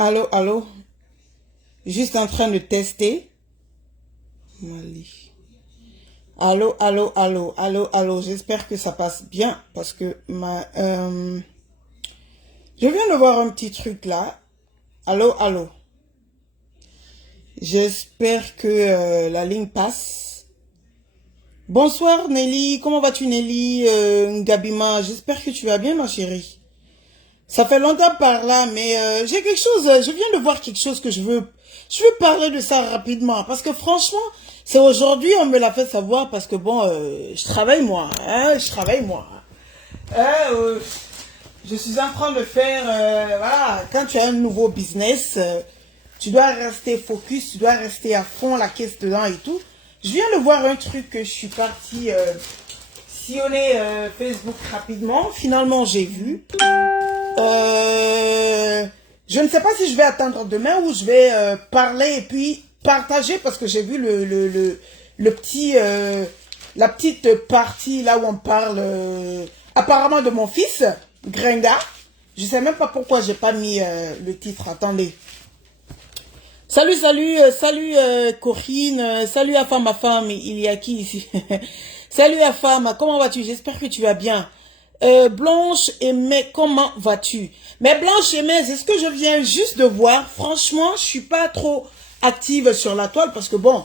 Allô, allô. Juste en train de tester. Mali. Allô, allô, allô, allô, allô. J'espère que ça passe bien parce que je viens de voir un petit truc là. Allô, allô. J'espère que la ligne passe. Bonsoir Nelly. Comment vas-tu Nelly Ngabima. J'espère que tu vas bien ma chérie. Ça fait longtemps par là, mais j'ai quelque chose, je viens de voir quelque chose que je veux parler de ça rapidement, parce que franchement, c'est aujourd'hui, on me l'a fait savoir, parce que bon, je travaille moi, hein, je travaille moi. Je suis en train de faire, voilà, quand tu as un nouveau business, tu dois rester focus, tu dois rester à fond la caisse dedans et tout. Je viens de voir un truc que je suis partie sillonner Facebook rapidement, finalement j'ai vu. Je ne sais pas si je vais attendre demain ou je vais parler et puis partager parce que j'ai vu le petit la petite partie là où on parle apparemment de mon fils Gringa. Je sais même pas pourquoi j'ai pas mis le titre. Attendez. Salut, salut Corinne, salut à femme, il y a qui ici? Salut à femme, comment vas-tu? J'espère que tu vas bien. Blanche Aimée, comment vas-tu? Mais Blanche Aimée, c'est ce que je viens juste de voir. Franchement, je suis pas trop active sur la toile parce que bon,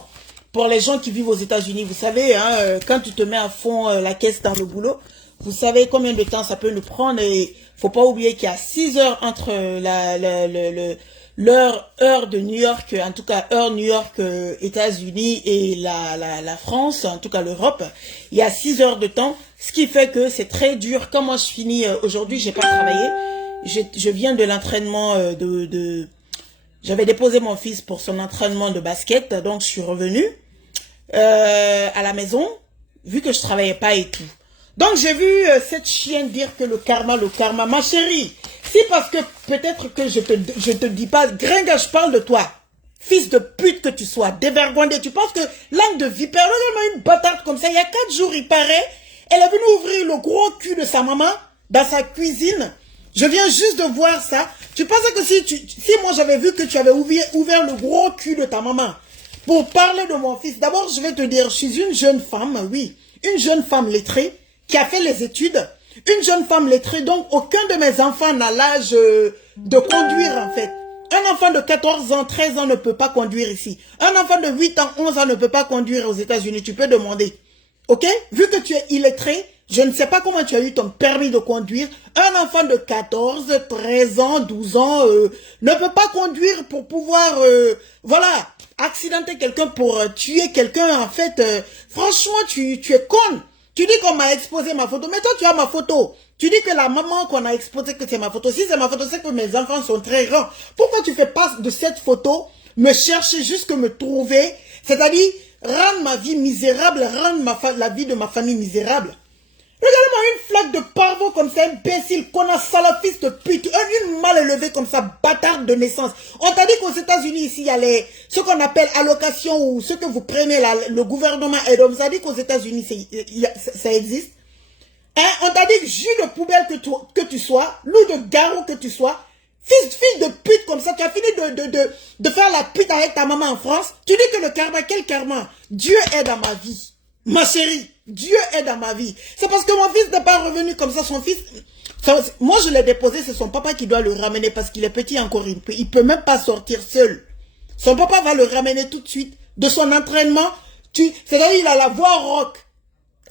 pour les gens qui vivent aux États-Unis, vous savez, hein, quand tu te mets à fond la caisse dans le boulot, vous savez combien de temps ça peut nous prendre et faut pas oublier qu'il y a 6 heures entre heure de New York, en tout cas heure New York, États-Unis et la France, en tout cas l'Europe. Il y a 6 heures de temps, ce qui fait que c'est très dur. Quand moi je finis aujourd'hui, j'ai pas travaillé. Je viens de l'entraînement j'avais déposé mon fils pour son entraînement de basket, donc je suis revenue à la maison, vu que je travaillais pas et tout. Donc j'ai vu cette chienne dire que le karma, ma chérie, si parce que peut-être que je te dis pas, Gringa, je parle de toi, fils de pute que tu sois, dévergondé, tu penses que langue de vipère, regarde-moi une bâtarde comme ça, il y a 4 jours, il paraît, elle est venue ouvrir le gros cul de sa maman dans sa cuisine. Je viens juste de voir ça. Tu penses que si moi j'avais vu que tu avais ouvert le gros cul de ta maman pour parler de mon fils, d'abord je vais te dire, je suis une jeune femme, oui, une jeune femme lettrée, qui a fait les études, une jeune femme lettrée, donc aucun de mes enfants n'a l'âge de conduire en fait. Un enfant de 14 ans, 13 ans ne peut pas conduire ici. Un enfant de 8 ans, 11 ans ne peut pas conduire aux États-Unis, tu peux demander. Ok? Vu que tu es illettré, je ne sais pas comment tu as eu ton permis de conduire. Un enfant de 14, 13 ans, 12 ans ne peut pas conduire pour pouvoir, voilà, accidenter quelqu'un pour tuer quelqu'un. En fait, franchement, tu es con. Tu dis qu'on m'a exposé ma photo, mais toi tu as ma photo. Tu dis que la maman qu'on a exposé que c'est ma photo. Si c'est ma photo, c'est que mes enfants sont très grands. Pourquoi tu fais pas de cette photo me chercher jusque me trouver, c'est-à-dire rendre ma vie misérable, rendre la vie de ma famille misérable? Regardez-moi une flaque de parvo comme ça, imbécile, connasse, salafiste de pute, une mal élevée comme ça, bâtarde de naissance. On t'a dit qu'aux États-Unis, ici, il y a ce qu'on appelle allocation ou ce que vous prenez, le gouvernement aide. On vous a dit qu'aux États-Unis, ça existe. Hein? On t'a dit que jus de poubelle que tu sois, loup de garou que tu sois, fils de pute comme ça, tu as fini de faire la pute avec ta maman en France. Tu dis que le karma, quel karma? Dieu est dans ma vie. Ma chérie, Dieu est dans ma vie. C'est parce que mon fils n'est pas revenu comme ça. Son fils, moi je l'ai déposé, c'est son papa qui doit le ramener parce qu'il est petit encore. Il peut même pas sortir seul. Son papa va le ramener tout de suite de son entraînement. C'est-à-dire il a la voix rock.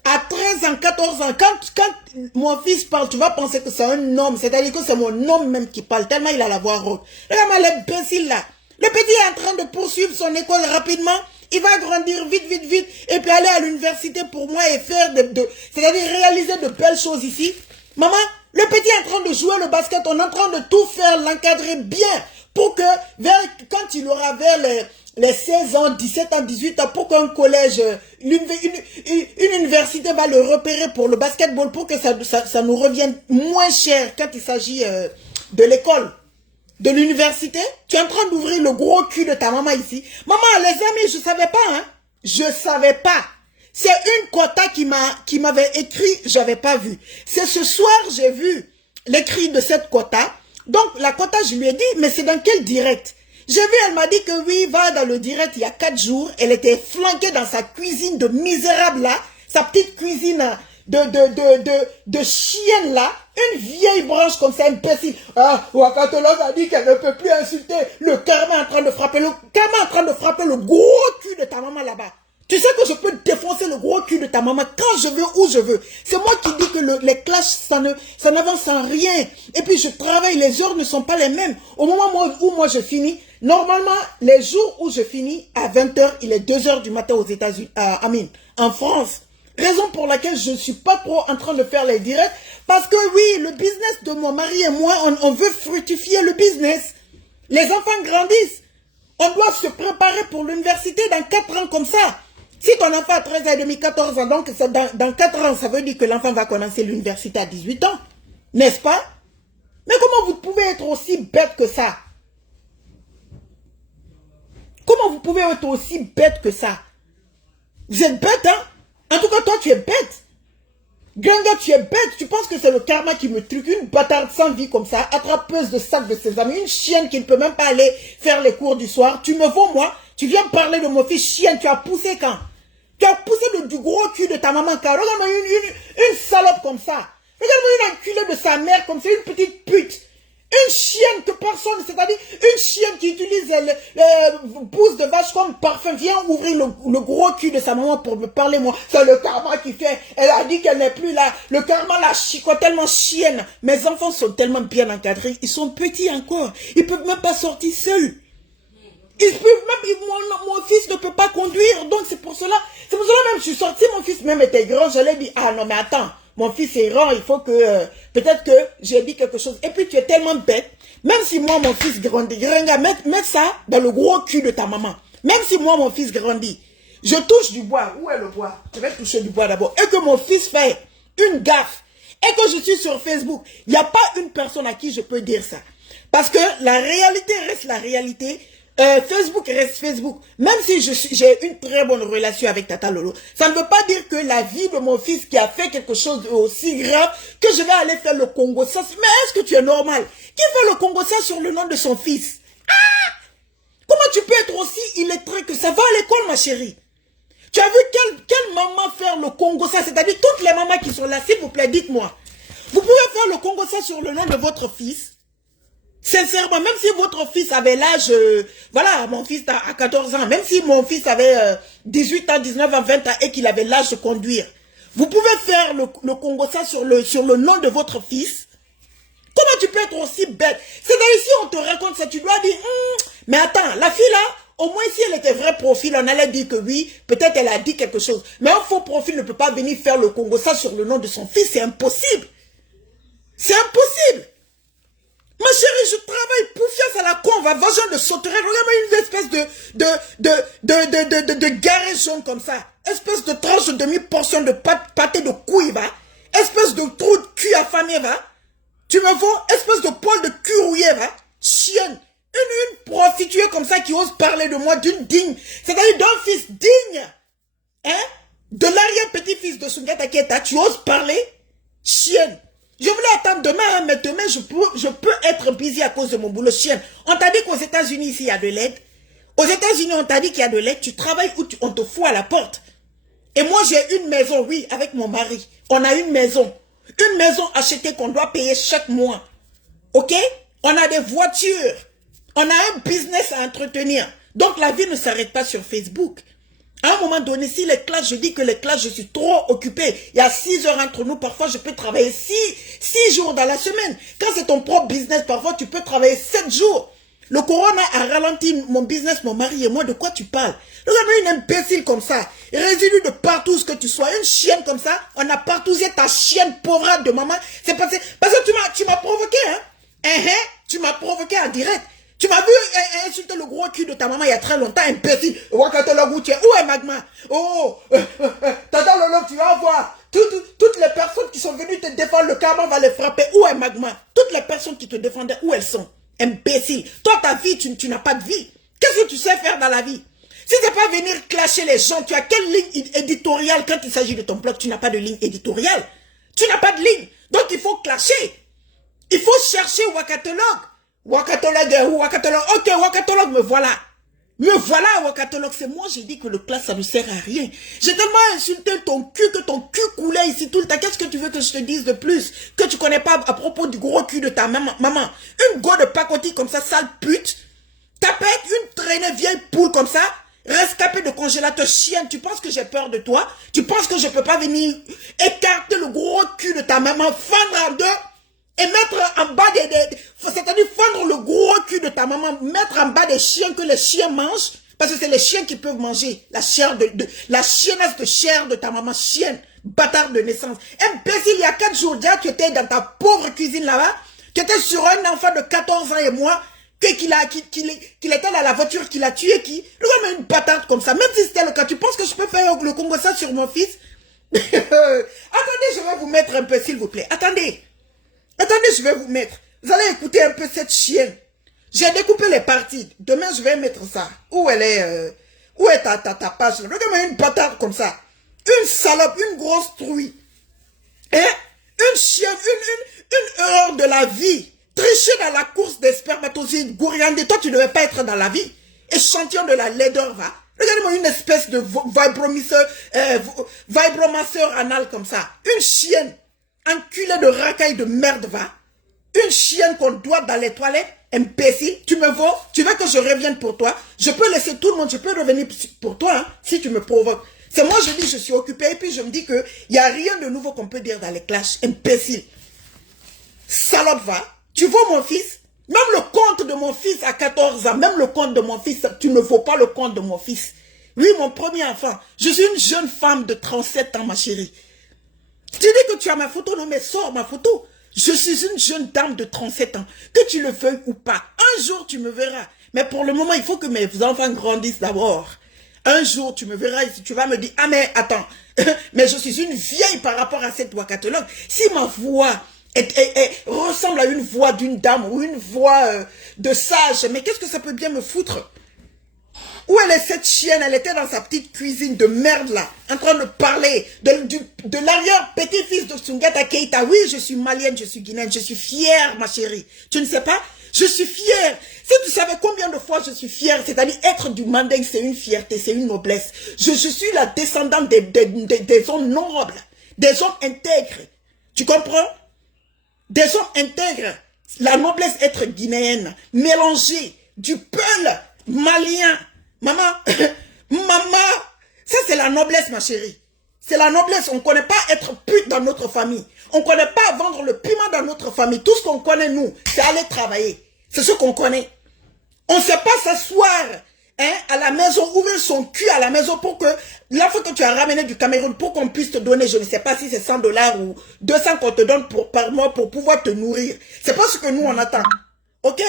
À 13 ans, 14 ans, quand mon fils parle, tu vas penser que c'est un homme. C'est-à-dire que c'est mon homme même qui parle, tellement il a la voix rock. Regarde-moi l'imbécile là. Le petit est en train de poursuivre son école rapidement. Il va grandir vite, et puis aller à l'université pour moi et faire c'est-à-dire réaliser de belles choses ici. Maman, le petit est en train de jouer le basket, on est en train de tout faire, l'encadrer bien, pour que, quand il aura vers les 16 ans, 17 ans, 18 ans, pour qu'un collège, une université va le repérer pour le basketball, pour que ça nous revienne moins cher quand il s'agit de l'école. De l'université, tu es en train d'ouvrir le gros cul de ta maman ici. Maman, les amis, je savais pas, hein. Je savais pas. C'est une quota qui m'avait écrit, j'avais pas vu. C'est ce soir, j'ai vu l'écrit de cette quota. Donc, la Kota, je lui ai dit, mais c'est dans quel direct? J'ai vu, elle m'a dit que oui, va dans le direct il y a 4 jours. Elle était flanquée dans sa cuisine de misérable là, sa petite cuisine de chienne là, une vieille branche comme ça, imbécile. Ah, Wakatolov a dit qu'elle ne peut plus insulter. Le karma est en train de frapper, le gros cul de ta maman là-bas. Tu sais que je peux défoncer le gros cul de ta maman quand je veux, où je veux. C'est moi qui dis que les clashs, ça n'avance en rien. Et puis je travaille, les heures ne sont pas les mêmes. Au moment où moi je finis, normalement, les jours où je finis, à 20 h, il est 2 h du matin aux États-Unis, en France. Raison pour laquelle je ne suis pas trop en train de faire les directs. Parce que oui, le business de mon mari et moi, on veut fructifier le business. Les enfants grandissent. On doit se préparer pour l'université dans 4 ans comme ça. Si ton enfant a 13 ans et demi, 14 ans, donc dans 4 ans, ça veut dire que l'enfant va commencer l'université à 18 ans. N'est-ce pas? Mais comment vous pouvez être aussi bête que ça? Comment vous pouvez être aussi bête que ça? Vous êtes bête, hein? En tout cas, toi, tu es bête. Ganga, tu es bête. Tu penses que c'est le karma qui me truque. Une bâtarde sans vie comme ça, attrapeuse de sacs de ses amis, une chienne qui ne peut même pas aller faire les cours du soir. Tu me vaux, moi? Tu viens parler de mon fils chienne. Tu as poussé quand? Tu as poussé du gros cul de ta maman car regarde-moi une salope comme ça. Regarde-moi une enculée de sa mère comme ça, une petite pute. Une chienne que personne, c'est-à-dire une chienne qui utilise le pouce de vache comme parfum, vient ouvrir le gros cul de sa maman pour me parler, moi. C'est le karma qui fait. Elle a dit qu'elle n'est plus là. Le karma la chicote tellement chienne. Mes enfants sont tellement bien encadrés. Ils sont petits encore. Ils peuvent même pas sortir seuls. Ils peuvent même, mon fils ne peut pas conduire. Donc c'est pour cela même je suis sortie, mon fils même était grand. Je l'ai dit, ah non mais attends. Mon fils est grand, il faut que... peut-être que j'ai dit quelque chose. Et puis tu es tellement bête. Même si moi, mon fils grandit, mets ça dans le gros cul de ta maman. Même si moi, mon fils grandit, je touche du bois. Où est le bois? Je vais toucher du bois d'abord. Et que mon fils fait une gaffe. Et que je suis sur Facebook. Il n'y a pas une personne à qui je peux dire ça. Parce que la réalité reste la réalité. Facebook reste Facebook. Même si j'ai une très bonne relation avec Tata Lolo, ça ne veut pas dire que la vie de mon fils qui a fait quelque chose de aussi grave que je vais aller faire le Congo. Ça, mais est-ce que tu es normal? Qui fait le Congo ça sur le nom de son fils? Ah! Comment tu peux être aussi illettré que ça? Va à l'école, ma chérie. Tu as vu quelle maman faire le Congo ça? C'est-à-dire toutes les mamans qui sont là, s'il vous plaît, dites-moi. Vous pouvez faire le Congo ça sur le nom de votre fils? Sincèrement, même si votre fils avait l'âge, voilà, mon fils a 14 ans, même si mon fils avait 18 ans, 19 ans, 20 ans et qu'il avait l'âge de conduire, vous pouvez faire le Congo ça sur le nom de votre fils? Comment tu peux être aussi bête? C'est-à-dire, si on te raconte ça, tu dois dire, mais attends, la fille là, au moins si elle était vrai profil, on allait dire que oui, peut-être elle a dit quelque chose. Mais un faux profil ne peut pas venir faire le Congo ça sur le nom de son fils, c'est impossible. C'est impossible. Ma chérie, je travaille poufiasse à la con, va vagin de sauterelle. Regarde-moi une espèce de garé jaune comme ça. Espèce de tranche de demi-portion de pâté de couille, va. Espèce de trou de cul affamé, va. Tu me vois? Espèce de poil de cul rouillé, va. Chienne. Une prostituée comme ça qui ose parler de moi d'une digne. C'est-à-dire d'un fils digne. Hein? De l'arrière-petit-fils de Sungata Keta, tu oses parler? Chienne. Je voulais attendre demain, hein, mais demain, je peux être busy à cause de mon boulot. Chienne, on t'a dit qu'aux États-Unis, ici, il y a de l'aide. Aux États-Unis, on t'a dit qu'il y a de l'aide. Tu travailles où on te fout à la porte. Et moi, j'ai une maison, oui, avec mon mari. On a une maison. Une maison achetée qu'on doit payer chaque mois. OK? On a des voitures. On a un business à entretenir. Donc, la vie ne s'arrête pas sur Facebook. À un moment donné, si les classes, je dis que les classes, je suis trop occupée. Il y a 6 heures entre nous. Parfois, je peux travailler 6 jours dans la semaine. Quand c'est ton propre business, parfois, tu peux travailler 7 jours. Le corona a ralenti mon business, mon mari et moi. De quoi tu parles? Regarde-moi une imbécile comme ça. Résidu de partout ce que tu sois. Une chienne comme ça. On a partousé ta chienne pauvre de maman. C'est parce que tu m'as provoqué, hein? Tu m'as provoqué en direct. Tu m'as vu insulter le gros cul de ta maman il y a très longtemps, imbécile. Où est Magma? Oh, Tata Lolo, tu vas voir. Toutes les personnes qui sont venues te défendre, le karma va les frapper. Où est Magma? Toutes les personnes qui te défendaient, où elles sont? Imbécile. Toi, ta vie, tu n'as pas de vie. Qu'est-ce que tu sais faire dans la vie? Si c'est pas venir clasher les gens, tu as quelle ligne éditoriale quand il s'agit de ton blog? Tu n'as pas de ligne éditoriale. Tu n'as pas de ligne. Donc, il faut clasher. Il faut chercher wakatologue. Wakatologue. Ok, wakatologue, me voilà. Me voilà, wakatologue. C'est moi, j'ai dit que le classe, ça ne sert à rien. J'ai tellement insulté ton cul que ton cul coulait ici tout le temps. Qu'est-ce que tu veux que je te dise de plus? Que tu connais pas à propos du gros cul de ta maman. Une go de pacotille comme ça, sale pute. T'as pas une traînée vieille poule comme ça, rescapée de congélateur chienne. Tu penses que j'ai peur de toi? Tu penses que je peux pas venir écarter le gros cul de ta maman, fendre en deux et mettre en bas c'est-à-dire fendre le gros cul de ta maman, mettre en bas des chiens que les chiens mangent, parce que c'est les chiens qui peuvent manger la chair la chiennasse de chair de ta maman, chienne, bâtard de naissance. Imbécile, il y a 4 jours déjà, tu étais dans ta pauvre cuisine là-bas, tu étais sur un enfant de 14 ans et moi, qu'il était dans la voiture, qu'il a tué qui? Regarde une bâtarde comme ça, même si c'était le cas, tu penses que je peux faire le Congo ça sur mon fils? Attendez, je vais vous mettre un peu, s'il vous plaît. Attendez, je vais vous mettre. Vous allez écouter un peu cette chienne. J'ai découpé les parties. Demain, je vais mettre ça. Où elle est, où est ta page là? Regarde-moi une bâtarde comme ça. Une salope, une grosse trouille. Hein? Une chienne, une erreur de la vie. Tricher dans la course des spermatozoïdes, gouriander. Toi, tu ne devais pas être dans la vie. Échantillon de la laideur, va. Regardez-moi une espèce de vibromasseur anal comme ça. Une chienne. Enculé de racaille de merde, va. Une chienne qu'on doit dans les toilettes, imbécile. Tu me vois? Tu veux que je revienne pour toi? Je peux laisser tout le monde, je peux revenir pour toi, hein, si tu me provoques. C'est moi, je dis, je suis occupé, et puis je me dis que il n'y a rien de nouveau qu'on peut dire dans les clashs. Imbécile. Salope, va. Tu vois mon fils? Même le compte de mon fils à 14 ans, même le compte de mon fils, tu ne vaux pas le compte de mon fils. Lui, mon premier enfant. Je suis une jeune femme de 37 ans, ma chérie. Tu dis que tu as ma photo, non mais sors ma photo. Je suis une jeune dame de 37 ans. Que tu le veuilles ou pas, un jour tu me verras. Mais pour le moment, il faut que mes enfants grandissent d'abord. Un jour tu me verras et tu vas me dire, ah mais attends, mais je suis une vieille par rapport à cette wakatologue. Si ma voix ressemble à une voix d'une dame ou une voix de sage, mais qu'est-ce que ça peut bien me foutre? Où elle est cette chienne? Elle était dans sa petite cuisine de merde là, en train de parler de l'arrière-petit-fils de Soungata Keïta. Oui, je suis malienne, je suis guinéenne, je suis fière, ma chérie. Tu ne sais pas? Je suis fière. Si tu savais combien de fois je suis fière, c'est-à-dire être du Manding, c'est une fierté, c'est une noblesse. Je suis la descendante des hommes nobles, des hommes intègres. Tu comprends? Des hommes intègres. La noblesse être guinéenne, mélangée, du peul malien. Maman, maman, ça c'est la noblesse, ma chérie. C'est la noblesse. On ne connaît pas être pute dans notre famille. On ne connaît pas vendre le piment dans notre famille. Tout ce qu'on connaît, nous, c'est aller travailler. C'est ce qu'on connaît. On ne sait pas s'asseoir à la maison, ouvrir son cul à la maison pour que, la fois que tu as ramené du Cameroun, pour qu'on puisse te donner, je ne sais pas si c'est 100 $ ou 200 qu'on te donne par mois pour pouvoir te nourrir. C'est pas ce que nous, on attend. Ok?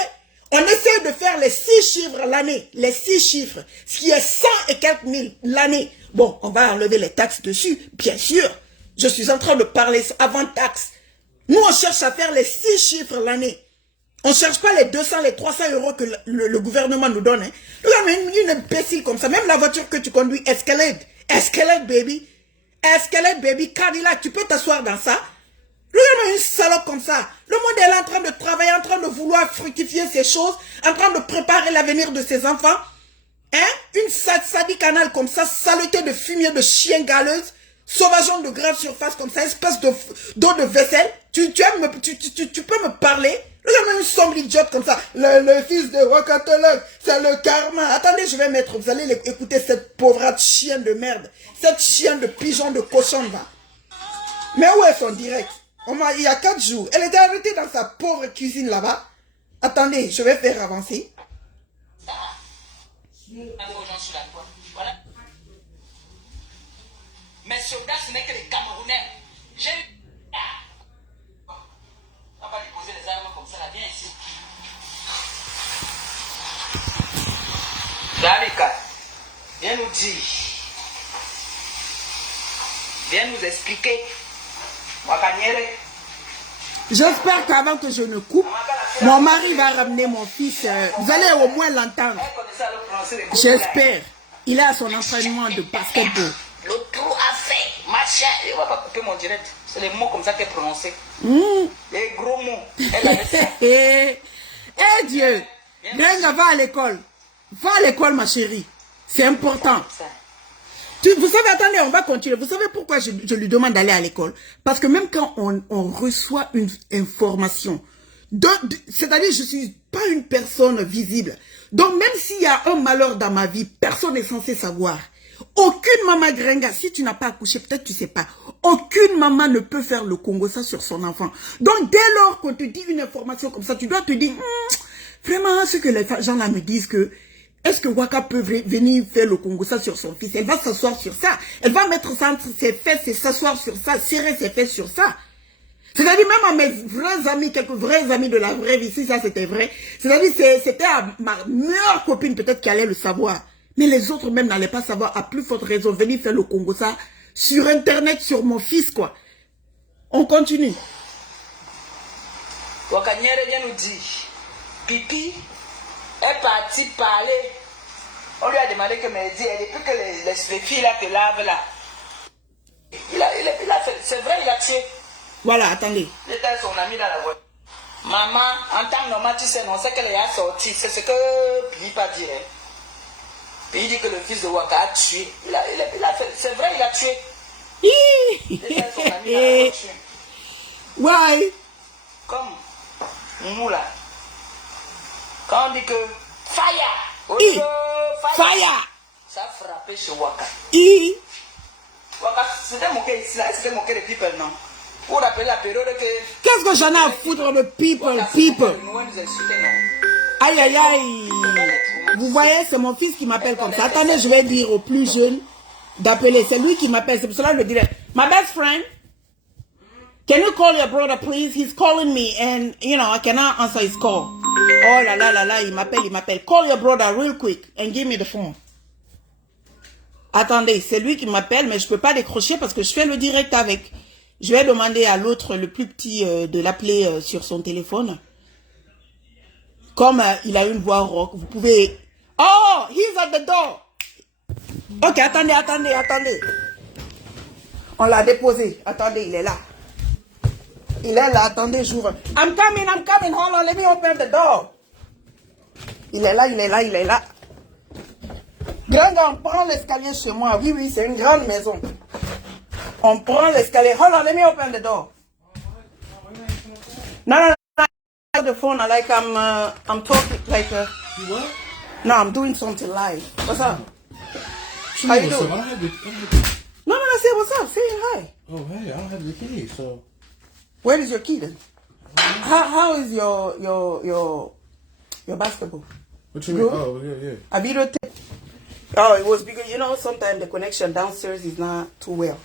On essaie de faire les 6 chiffres l'année, les 6 chiffres, ce qui est 100 et quelques mille l'année. Bon, on va enlever les taxes dessus, bien sûr. Je suis en train de parler avant taxes. Nous, on cherche à faire les 6 chiffres l'année. On ne cherche pas les 200, les 300 € que le gouvernement nous donne. Hein. Regarde, une imbécile comme ça, même la voiture que tu conduis, Escalade. Escalade, baby. Escalade, baby. Cadillac, tu peux t'asseoir dans ça. Regarde-moi une salope comme ça. Le monde est là en train de travailler, en train de vouloir fructifier ces choses, en train de préparer l'avenir de ses enfants. Hein? Une sadique anale comme ça, saleté de fumier de chien galeuse, sauvageon de grave surface comme ça, espèce d'eau de vaisselle. Tu peux me parler? Regarde-moi une sombre idiote comme ça. Le fils de wakatologue, c'est le karma. Attendez, je vais mettre, vous allez écouter cette pauvre chienne de merde. Cette chienne de pigeon de cochon va. Mais où est son direct? Il y a 4 jours. Elle était arrêtée dans sa pauvre cuisine là-bas. Attendez, je vais faire avancer. Voilà. Mes soldats, ce n'est que les Camerounais. J'ai eu... On va pas lui poser les armes comme ça, là. Viens ici. Dalika, viens nous dire. Viens nous expliquer. J'espère qu'avant que je ne coupe, mon mari va ramener mon fils. Vous allez au moins l'entendre. J'espère. Il est à son entraînement de basketball. Le trou a fait, ma Tiens, elle va pas couper mon direct. C'est les mots comme ça qu'elle prononçait. Les gros mots. Elle avait ça. Eh Dieu. Grenga, va à l'école. Va à l'école, ma chérie. C'est important. Vous savez, attendez, on va continuer. Vous savez pourquoi je lui demande d'aller à l'école? Parce que même quand on reçoit une information, c'est-à-dire je suis pas une personne visible. Donc même s'il y a un malheur dans ma vie, personne n'est censé savoir. Aucune maman Grenga, si tu n'as pas accouché, peut-être tu sais pas. Aucune maman ne peut faire le Congo ça sur son enfant. Donc dès lors qu'on te dit une information comme ça, tu dois te dire, vraiment ce que les gens là me disent que, est-ce que Waka peut venir faire le Congo ça sur son fils? Elle va s'asseoir sur ça. Elle va mettre ça entre ses fesses et s'asseoir sur ça, serrer ses fesses sur ça. C'est-à-dire même à mes vrais amis, quelques vrais amis de la vraie vie, si ça c'était vrai, c'est-à-dire c'était à ma meilleure copine peut-être qui allait le savoir. Mais les autres même n'allaient pas savoir, à plus forte raison, venir faire le Congo ça sur Internet, sur mon fils, quoi. On continue. Wakanyere vient nous dire, Pipi est parti parler. On lui a demandé que Mehdi, depuis que les filles là te lavent là, il a fait, c'est vrai, il a tué. Voilà, attendez. Il était son ami dans la voiture. Maman, en temps normal, tu sais, non, c'est qu'elle est sortie. C'est ce que Pipi pas dit. Hein. Puis il dit que le fils de Waka a tué. Il a fait, c'est vrai, il a tué. Il était son ami dans la voiture. Ouais. Comme nous là. Quand on dit que fire, fire, ça a frappé chez Waka. Waka, c'était moqué ici là, c'était moqué de people, non? Pour rappeler la période que... Qu'est-ce que j'en ai à foutre de people? Aïe, aïe, aïe. Vous voyez, c'est mon fils qui m'appelle comme ça. Attendez, je vais dire aux plus jeunes d'appeler. C'est lui qui m'appelle. C'est pour cela que je dirais, my best friend, can you call your brother, please? He's calling me and, you know, I cannot answer his call. Oh là là là là, il m'appelle. Call your brother real quick and give me the phone. Attendez, c'est lui qui m'appelle, mais je peux pas décrocher parce que je fais le direct avec. Je vais demander à l'autre, le plus petit, de l'appeler sur son téléphone. Comme il a une voix rock, vous pouvez... Oh, he's at the door. Ok, attendez. On l'a déposé. Attendez, il est là. Attendez, j'ouvre. I'm coming, hold on, let me open the door. Il est là. Grand, on prend l'escalier chez moi. Oui, c'est une grande maison. On prend l'escalier. Hold on, let me open the door. No. The phone, like I'm talking like. You what? No, I'm doing something live. What's up? How you doing? No, say what's up. Say hi. Oh, hey, I don't have the key, so. Where is your key then? How is your basketball? What you mean? Good? Oh, yeah. A video tape. Oh, it was because sometimes the connection downstairs is not too well.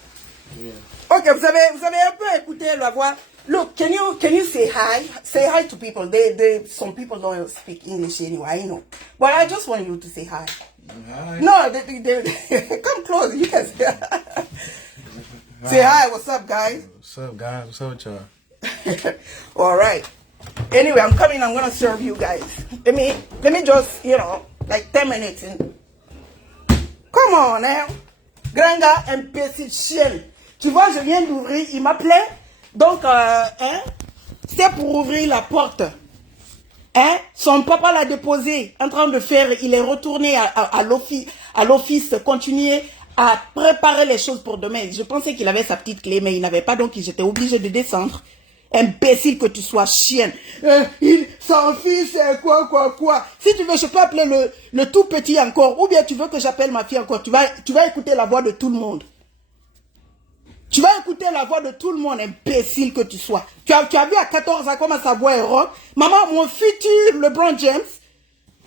Yeah. Okay, vous avez un peu écouté la voix. Look, can you say hi? Say hi to people. Some people don't speak English anyway, I know. But I just want you to say hi. Hi. No, they come close. You can say hi. Say hi. What's up, guys? What's up, guys? What's up with y'all? All right. Anyway, I'm coming. I'm gonna serve you guys. Let me just, like 10 minutes. Come on, now. Granga, imbécile chienne. Tu vois, je viens d'ouvrir. Il m'appelait. Donc, c'était pour ouvrir la porte. Son papa l'a déposé, en train de faire, il est retourné à l'office, continuer à préparer les choses pour demain. Je pensais qu'il avait sa petite clé, mais il n'avait pas, donc j'étais obligé de descendre. Imbécile que tu sois, chienne. Son fils, quoi. Si tu veux, je peux appeler le tout petit encore, ou bien tu veux que j'appelle ma fille encore. Tu vas écouter la voix de tout le monde. Tu vas écouter la voix de tout le monde, imbécile que tu sois. Tu as vu à 14 ans comment sa voix est rock. Maman, mon futur LeBron James.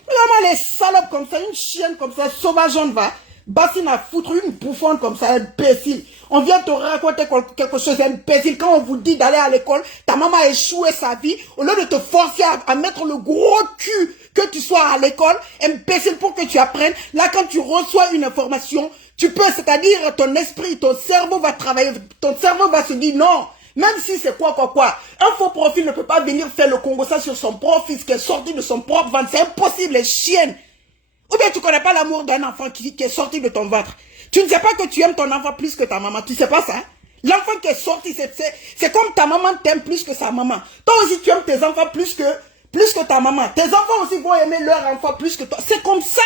Maman, les salopes comme ça, une chienne comme ça, sauvage on va. Bassine à foutre une bouffonne comme ça, imbécile. On vient te raconter quelque chose, imbécile. Quand on vous dit d'aller à l'école, ta maman a échoué sa vie. Au lieu de te forcer à mettre le gros cul que tu sois à l'école, imbécile, pour que tu apprennes. Là, quand tu reçois une information, tu peux, c'est-à-dire ton esprit, ton cerveau va travailler, ton cerveau va se dire non, même si c'est quoi. Un faux profil ne peut pas venir faire le Congo ça sur son propre fils qui est sorti de son propre ventre, c'est impossible, les chiennes. Ou bien tu ne connais pas l'amour d'un enfant qui est sorti de ton ventre. Tu ne sais pas que tu aimes ton enfant plus que ta maman. Tu ne sais pas ça? L'enfant qui est sorti, c'est comme ta maman t'aime plus que sa maman. Toi aussi, tu aimes tes enfants plus que ta maman. Tes enfants aussi vont aimer leur enfant plus que toi. C'est comme ça.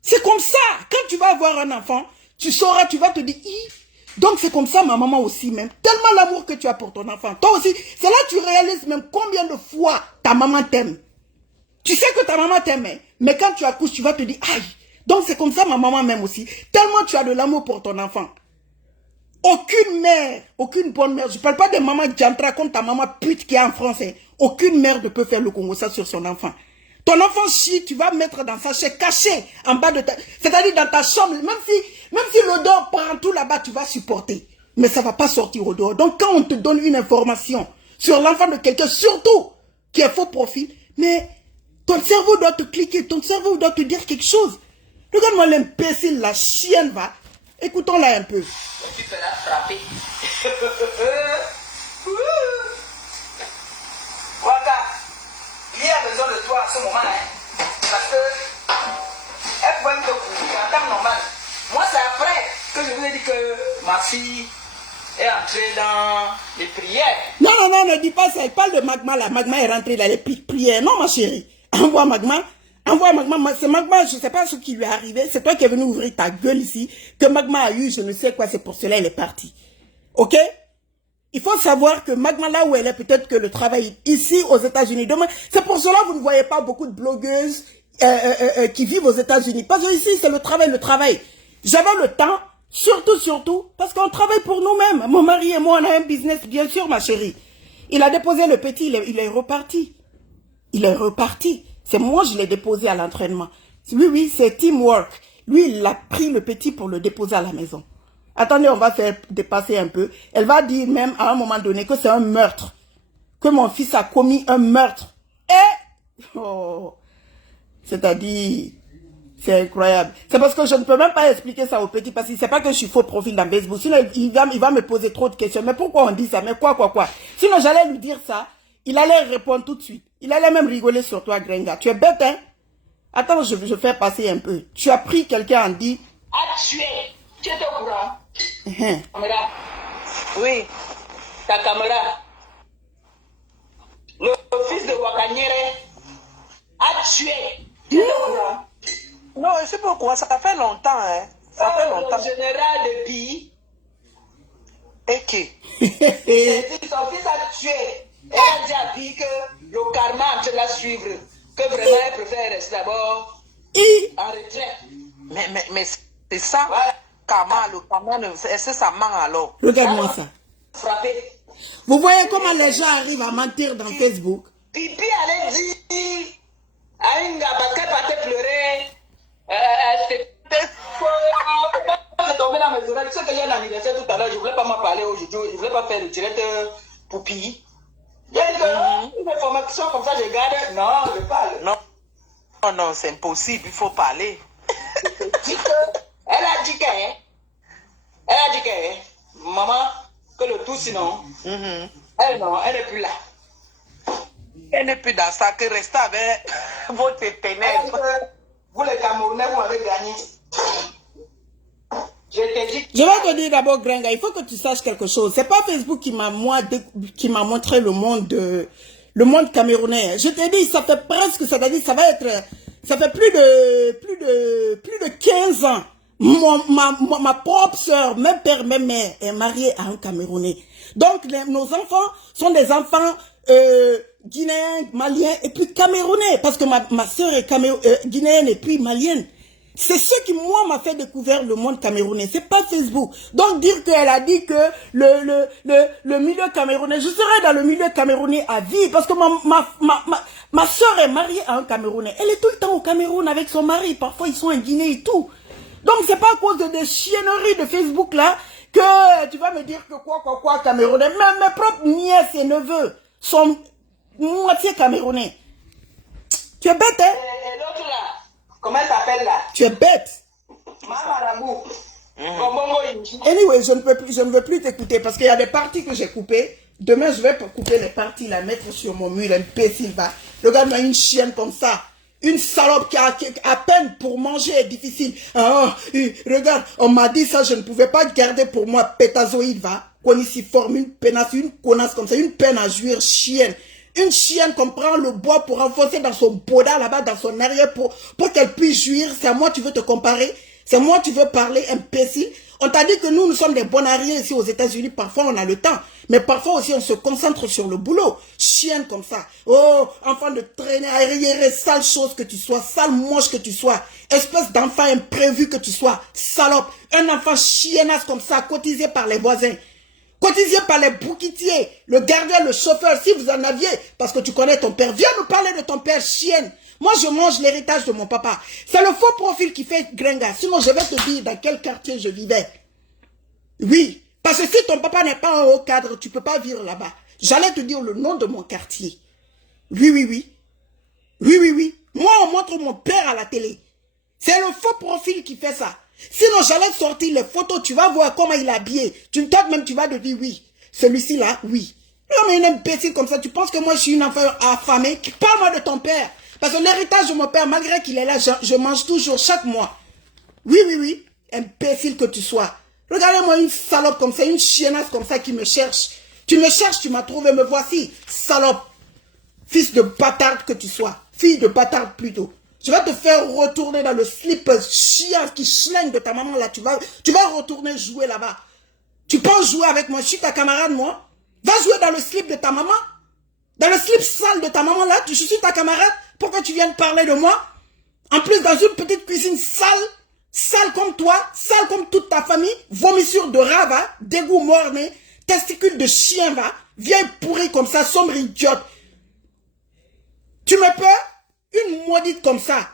C'est comme ça. Quand tu vas avoir un enfant, tu sauras, tu vas te dire, donc c'est comme ça ma maman aussi même. Tellement l'amour que tu as pour ton enfant. Toi aussi, c'est là que tu réalises même combien de fois ta maman t'aime. Tu sais que ta maman t'aime, mais quand tu accouches, tu vas te dire, aïe, donc c'est comme ça ma maman m'aime aussi. Tellement tu as de l'amour pour ton enfant. Aucune mère, aucune bonne mère, je ne parle pas de maman Djantra comme ta maman pute qui est en français. Aucune mère ne peut faire le Congo ça sur son enfant. Ton enfant chie, tu vas mettre dans sa chaise cachée en bas de ta... C'est-à-dire dans ta chambre, même si l'odeur prend tout là-bas, tu vas supporter. Mais ça ne va pas sortir au dehors. Donc quand on te donne une information sur l'enfant de quelqu'un, surtout qui est faux profil, mais ton cerveau doit te cliquer, ton cerveau doit te dire quelque chose. Regarde-moi l'imbécile, la chienne va. Écoutons-la un peu. Tu peux la frapper. Waka, il a besoin de toi à ce moment, hein. Parce que elle pouvait me couvrir en temps normal. Moi, c'est après que je vous ai dit que ma fille est entrée dans les prières. Non, ne dis pas ça. Elle parle de Magma là. Magma est rentrée dans les prières. Non, ma chérie. Envoie Magma. C'est Magma, je ne sais pas ce qui lui est arrivé. C'est toi qui es venu ouvrir ta gueule ici. Que Magma a eu, je ne sais quoi. C'est pour cela qu'elle est partie. Ok? Il faut savoir que Magma, là où elle est, peut-être que le travail ici aux États-Unis. Demain, c'est pour cela que vous ne voyez pas beaucoup de blogueuses qui vivent aux États-Unis. Parce que ici, c'est le travail. J'avais le temps, surtout, parce qu'on travaille pour nous-mêmes. Mon mari et moi, on a un business, bien sûr, ma chérie. Il a déposé le petit, il est reparti. C'est moi, je l'ai déposé à l'entraînement. Oui, c'est teamwork. Lui, il a pris le petit pour le déposer à la maison. Attendez, on va faire dépasser un peu. Elle va dire même à un moment donné que c'est un meurtre. Que mon fils a commis un meurtre. C'est-à-dire, c'est incroyable. C'est parce que je ne peux même pas expliquer ça au petit parce qu'il ne sait pas que je suis faux profil dans Facebook. Sinon, il va me poser trop de questions. Mais pourquoi on dit ça? Mais quoi? Sinon, j'allais lui dire ça. Il allait répondre tout de suite. Il allait même rigoler sur toi, Grenga. Tu es bête, hein? Attends, je fais passer un peu. Tu as pris quelqu'un en dit... A tué. Tu étais au courant? Caméra. Oui. Ta caméra. Le fils de Wakanyere a tué. Tu étais au courant? Non, je sais pas pourquoi. Ça fait longtemps, hein. Ça fait longtemps. Le général de pays. Et qui? Son fils a tué. Et elle a dit que le karma en train de la suivre. Que vraiment elle préfère rester d'abord en retraite. Mais c'est ça. Voilà. Le karma, est-ce que ça ment alors? Regarde-moi ça. Frappé. Vous voyez comment les gens arrivent à mentir dans Facebook? Pipi allait dire à une gars parce qu'elle partait pleurer. C'était tombé dans mes oreilles. Tu sais qu'il y a un anniversaire tout à l'heure, je ne voulais pas m'en parler aujourd'hui, je ne voulais pas faire le direct poupille. Il a dit que une information comme ça, je garde. Non, je parle. Non, c'est impossible, il faut parler. Elle a dit que, maman, que le tout sinon, elle n'est plus là. Elle n'est plus dans ça, que rester avec votre ténèbres. Vous les Camerounais, vous m'avez gagné. Je t'ai dit. Je vais te dire d'abord, Grenga, il faut que tu saches quelque chose. C'est pas Facebook qui m'a montré le monde camerounais. Je t'ai dit, ça fait presque, c'est-à-dire, ça fait plus de 15 ans. Ma propre soeur, même père, même mère, est mariée à un Camerounais. Donc, nos enfants sont des enfants guinéens, maliens et puis camerounais. Parce que ma soeur est guinéenne et puis malienne. C'est ce qui, moi, m'a fait découvrir le monde camerounais. C'est pas Facebook. Donc, dire qu'elle a dit que le milieu camerounais, je serai dans le milieu camerounais à vie. Parce que ma soeur est mariée à un Camerounais. Elle est tout le temps au Cameroun avec son mari. Parfois, ils sont en Guinée et tout. Donc, c'est pas à cause de des chienneries de Facebook, là, que tu vas me dire que quoi, Camerounais. Même mes propres nièces et neveux sont moitié Camerounais. Tu es bête, hein? Et l'autre là, comment elle s'appelle là? Tu es bête. Mamarabou. Anyway, je ne veux plus t'écouter parce qu'il y a des parties que j'ai coupées. Demain, je vais couper les parties, la mettre sur mon mur, imbécile va. Regarde-moi une chienne comme ça. Une salope qui a à peine pour manger est difficile. Ah, regarde, on m'a dit ça, je ne pouvais pas garder pour moi. Pétazoïde, va. Coniciforme, une penasse, une connasse comme ça, une peine à jouir, chienne. Une chienne qu'on prend le bois pour enfoncer dans son boda là-bas, dans son arrière pour qu'elle puisse jouir. C'est à moi tu veux te comparer? C'est à moi tu veux parler, imbécile? On t'a dit que nous sommes des bons arrières ici aux États-Unis. Parfois, on a le temps. Mais parfois aussi, on se concentre sur le boulot. Chienne comme ça. Oh, enfant de traîner, arriéré, sale chose que tu sois, sale moche que tu sois, espèce d'enfant imprévu que tu sois, salope. Un enfant chiennasse comme ça, cotisé par les voisins. Cotisé par les bouquetiers, le gardien, le chauffeur, si vous en aviez, parce que tu connais ton père. Viens nous parler de ton père, chienne. Moi, je mange l'héritage de mon papa. C'est le faux profil qui fait gringa. Sinon, je vais te dire dans quel quartier je vivais. Oui, parce que si ton papa n'est pas un haut cadre, tu ne peux pas vivre là-bas. J'allais te dire le nom de mon quartier. Oui, oui, oui. Oui, oui, oui. Moi, on montre mon père à la télé. C'est le faux profil qui fait ça. Sinon, j'allais sortir les photos, tu vas voir comment il est habillé. Peut-être même tu vas te dire oui. Celui-ci là, oui. Non, mais une imbécile comme ça, tu penses que moi je suis une enfant affamée? Parle-moi de ton père. Parce que l'héritage de mon père, malgré qu'il est là, je mange toujours chaque mois. Oui, oui, oui. Imbécile que tu sois. Regardez-moi une salope comme ça, une chiennasse comme ça qui me cherche. Tu me cherches, tu m'as trouvé, me voici. Salope. Fils de bâtard que tu sois. Fille de bâtard plutôt. Je vais te faire retourner dans le slip chien qui schlingue de ta maman là. Tu vas retourner jouer là-bas. Tu penses jouer avec moi? Je suis ta camarade, moi. Va jouer dans le slip de ta maman. Dans le slip sale de ta maman là. Je suis ta camarade. Pourquoi tu viens de parler de moi? En plus, dans une petite cuisine sale. Sale comme toi. Sale comme toute ta famille. Vomissure de rat, va. Dégoût morné. Testicules de chien, va. Vieille pourrie comme ça. Sombre idiote. Tu me peux? Une maudite comme ça,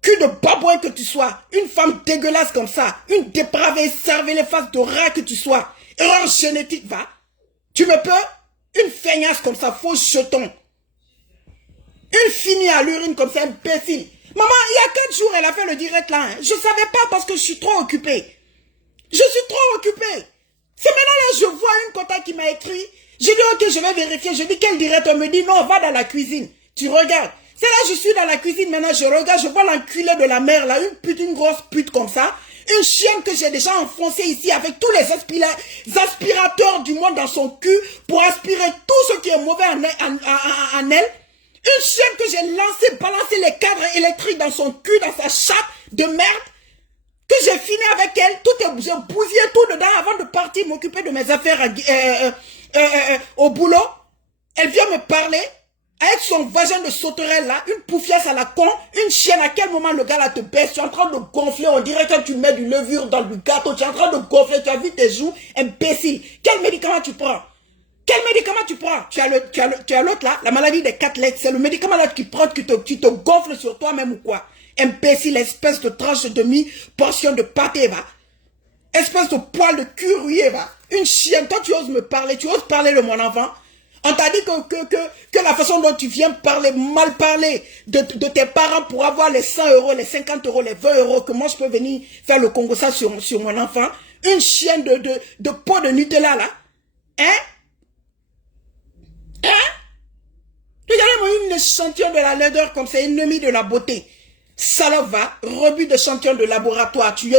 cul de babouin que tu sois, une femme dégueulasse comme ça, une dépravée, cervelée face de rat que tu sois, erreur génétique, va. Tu me peux? Une feignasse comme ça, faux jeton. Une finie à l'urine comme ça, imbécile. Maman, il y a 4 jours, elle a fait le direct là. Hein. Je savais pas parce que je suis trop occupée. Je suis trop occupée. C'est maintenant là, je vois une contact qui m'a écrit. J'ai dit, ok, je vais vérifier. Je dis, quel direct? On me dit, non, va dans la cuisine. Tu regardes. C'est là, je suis dans la cuisine, maintenant, je regarde, je vois l'enculé de la mère, là, une grosse pute comme ça, une chienne que j'ai déjà enfoncée ici avec tous les aspirateurs du monde dans son cul pour aspirer tout ce qui est mauvais en elle. Une chienne que j'ai lancé, balancé les cadres électriques dans son cul, dans sa chatte de merde, que j'ai fini avec elle, j'ai bousillé tout dedans avant de partir m'occuper de mes affaires au boulot. Elle vient me parler. Avec son vagin de sauterelle là, une poufiasse à la con, une chienne, à quel moment le gars là te baisse, tu es en train de gonfler, on dirait que tu mets du levure dans le gâteau, tu es en train de gonfler, tu as vu tes joues, imbécile. Quel médicament tu prends? Quel médicament tu prends? Tu as l'autre là, la maladie des 4 lettres, c'est le médicament là qui prend, qui te gonfle sur toi-même ou quoi? Imbécile, espèce de tranche de demi-portion de pâté, va. Espèce de poil de cul rouillé, va. Une chienne, toi tu oses me parler, tu oses parler de mon enfant? On t'a dit que la façon dont tu viens parler, mal parler de tes parents pour avoir les 100 euros, les 50 euros, les 20 euros, que moi je peux venir faire le Congo ça sur mon enfant. Une chienne de peau de Nutella là. Hein? Hein? Regardez-moi une échantillon de la laideur comme ça, ennemi de la beauté. Salope va, rebut d'échantillon de laboratoire. Tu une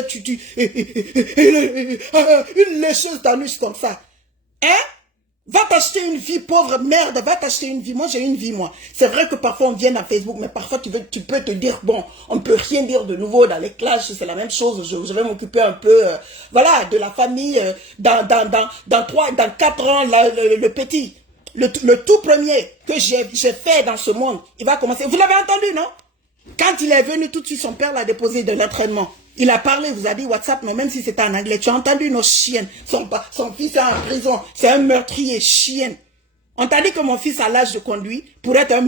lécheuse d'anus comme ça. Hein? Va t'acheter une vie, pauvre merde, va t'acheter une vie. Moi, j'ai une vie, moi. C'est vrai que parfois, on vient dans Facebook, mais parfois, tu peux te dire, bon, on peut rien dire de nouveau dans les classes, c'est la même chose. Je vais m'occuper un peu, voilà, de la famille, dans 4 ans, le petit, le tout premier que j'ai fait dans ce monde, il va commencer. Vous l'avez entendu, non? Quand il est venu, tout de suite, son père l'a déposé de l'entraînement. Il a parlé, vous a dit WhatsApp, mais même si c'était en anglais, tu as entendu nos chiennes. Son fils est en prison, c'est un meurtrier, chienne. On t'a dit que mon fils a l'âge de conduire pour être un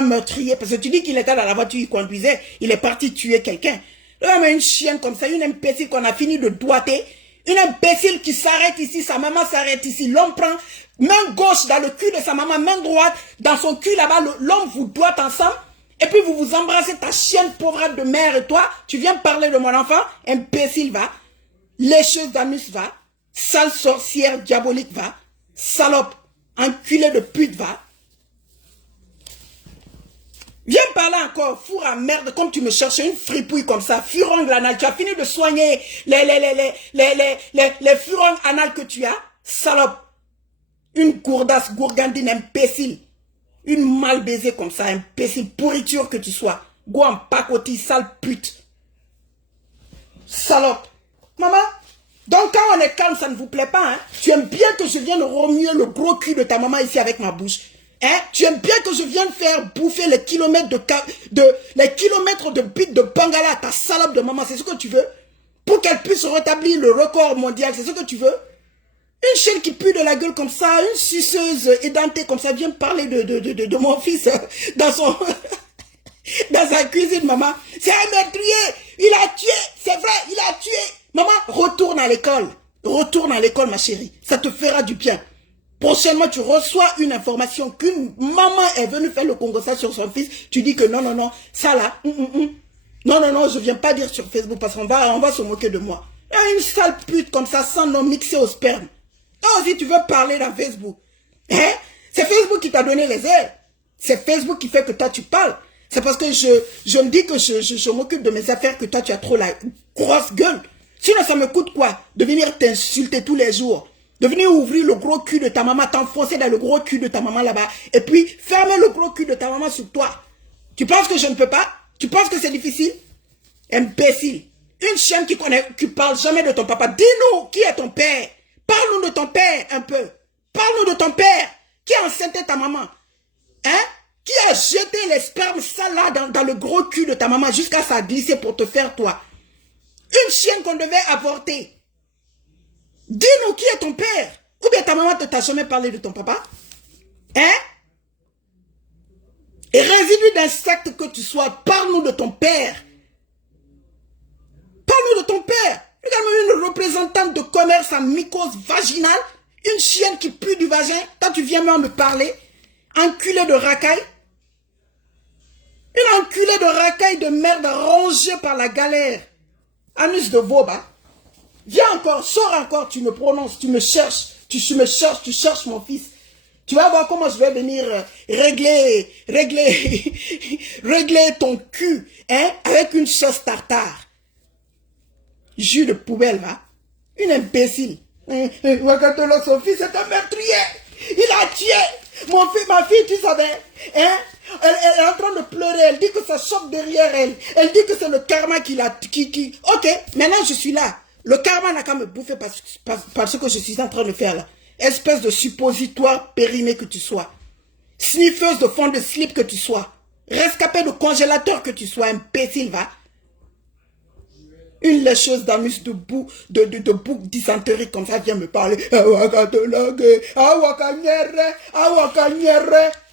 meurtrier, parce que tu dis qu'il était dans la voiture, il conduisait, il est parti tuer quelqu'un. Là, mais une chienne comme ça, une imbécile qu'on a fini de doigter, une imbécile qui s'arrête ici, sa maman s'arrête ici, l'homme prend main gauche dans le cul de sa maman, main droite dans son cul là-bas, l'homme vous doite ensemble. Et puis vous vous embrassez, ta chienne pauvre de mère et toi, tu viens parler de mon enfant, imbécile va, lécheuse d'anus va, sale sorcière diabolique va, salope, enculé de pute va. Viens parler encore, four à merde, comme tu me cherches une fripouille comme ça, furongle anal. Tu as fini de soigner les furongles anal que tu as, salope. Une gourdasse, gourgandine, imbécile. Une mal baisée comme ça, imbécile, pourriture que tu sois. Go en pacotille, sale pute. Salope. Maman, donc quand on est calme, ça ne vous plaît pas, hein? Tu aimes bien que je vienne remuer le gros cul de ta maman ici avec ma bouche. Hein? Tu aimes bien que je vienne faire bouffer les kilomètres de bite de bangala à ta salope de maman. C'est ce que tu veux? Pour qu'elle puisse rétablir le record mondial. C'est ce que tu veux? Une chienne qui pue de la gueule comme ça, une suceuse édentée comme ça, vient parler de mon fils dans son... dans sa cuisine, maman. C'est un meurtrier. Il a tué. C'est vrai, il a tué. Maman, retourne à l'école. Retourne à l'école, ma chérie. Ça te fera du bien. Prochainement, tu reçois une information qu'une maman est venue faire le congossage sur son fils. Tu dis que non, non, non, ça là, non, non, non, je viens pas dire sur Facebook parce qu'on va se moquer de moi. Il y a une sale pute comme ça, sans nom mixé au sperme. Toi aussi, tu veux parler dans Facebook. Hein? C'est Facebook qui t'a donné les ailes. C'est Facebook qui fait que toi, tu parles. C'est parce que je me dis que je m'occupe de mes affaires que toi, tu as trop la grosse gueule. Sinon, ça me coûte quoi? De venir t'insulter tous les jours. De venir ouvrir le gros cul de ta maman, t'enfoncer dans le gros cul de ta maman là-bas, et puis fermer le gros cul de ta maman sur toi. Tu penses que je ne peux pas? Tu penses que c'est difficile? Imbécile. Une chienne qui parle jamais de ton papa. Dis-nous qui est ton père. Parle-nous de ton père un peu. Parle-nous de ton père. Qui a enceinté ta maman? Hein? Qui a jeté les spermes sales là dans le gros cul de ta maman jusqu'à ça glisser pour te faire toi? Une chienne qu'on devait avorter. Dis-nous qui est ton père. Ou bien ta maman ne t'a jamais parlé de ton papa? Hein? Et résidu d'insectes que tu sois, parle-nous de ton père. Parle-nous de ton père. Regarde-moi une représentante de commerce en mycose vaginale. Une chienne qui pue du vagin. Toi, tu viens même me parler. Enculé de racaille. Une enculée de racaille de merde rongée par la galère. Anus de Boba. Viens encore, sors encore, tu me prononces, tu me cherches, tu cherches mon fils. Tu vas voir comment je vais venir régler ton cul, hein, avec une sauce tartare. Jus de poubelle, va. Une imbécile. Wakatola, son fils est un meurtrier. Il a tué ma fille, tu savais, hein. Elle est en train de pleurer, elle dit que ça choque derrière elle. Elle dit que c'est le karma qui l'a... Ok, maintenant je suis là. Le karma n'a qu'à me bouffer parce que je suis en train de faire là. Espèce de suppositoire périmé que tu sois. Sniffeuse de fond de slip que tu sois. Rescapé de congélateur que tu sois, imbécile, va. Une lécheuse d'anus de bouc dysenterique comme ça vient me parler.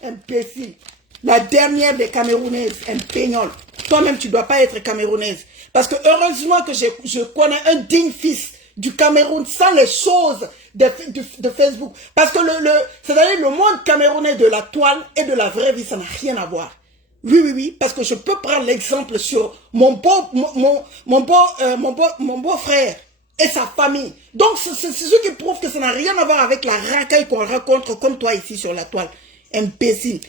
Imbécile. La dernière des Camerounaises, un peignol. Toi-même, tu ne dois pas être camerounaise. Parce que heureusement que je connais un digne fils du Cameroun sans les choses de Facebook. Parce que c'est-à-dire le monde camerounais de la toile et de la vraie vie, ça n'a rien à voir. Oui, oui, oui, parce que je peux prendre l'exemple sur mon beau-frère et sa famille. Donc, c'est ce qui prouve que ça n'a rien à voir avec la racaille qu'on rencontre comme toi ici sur la toile. Imbécile.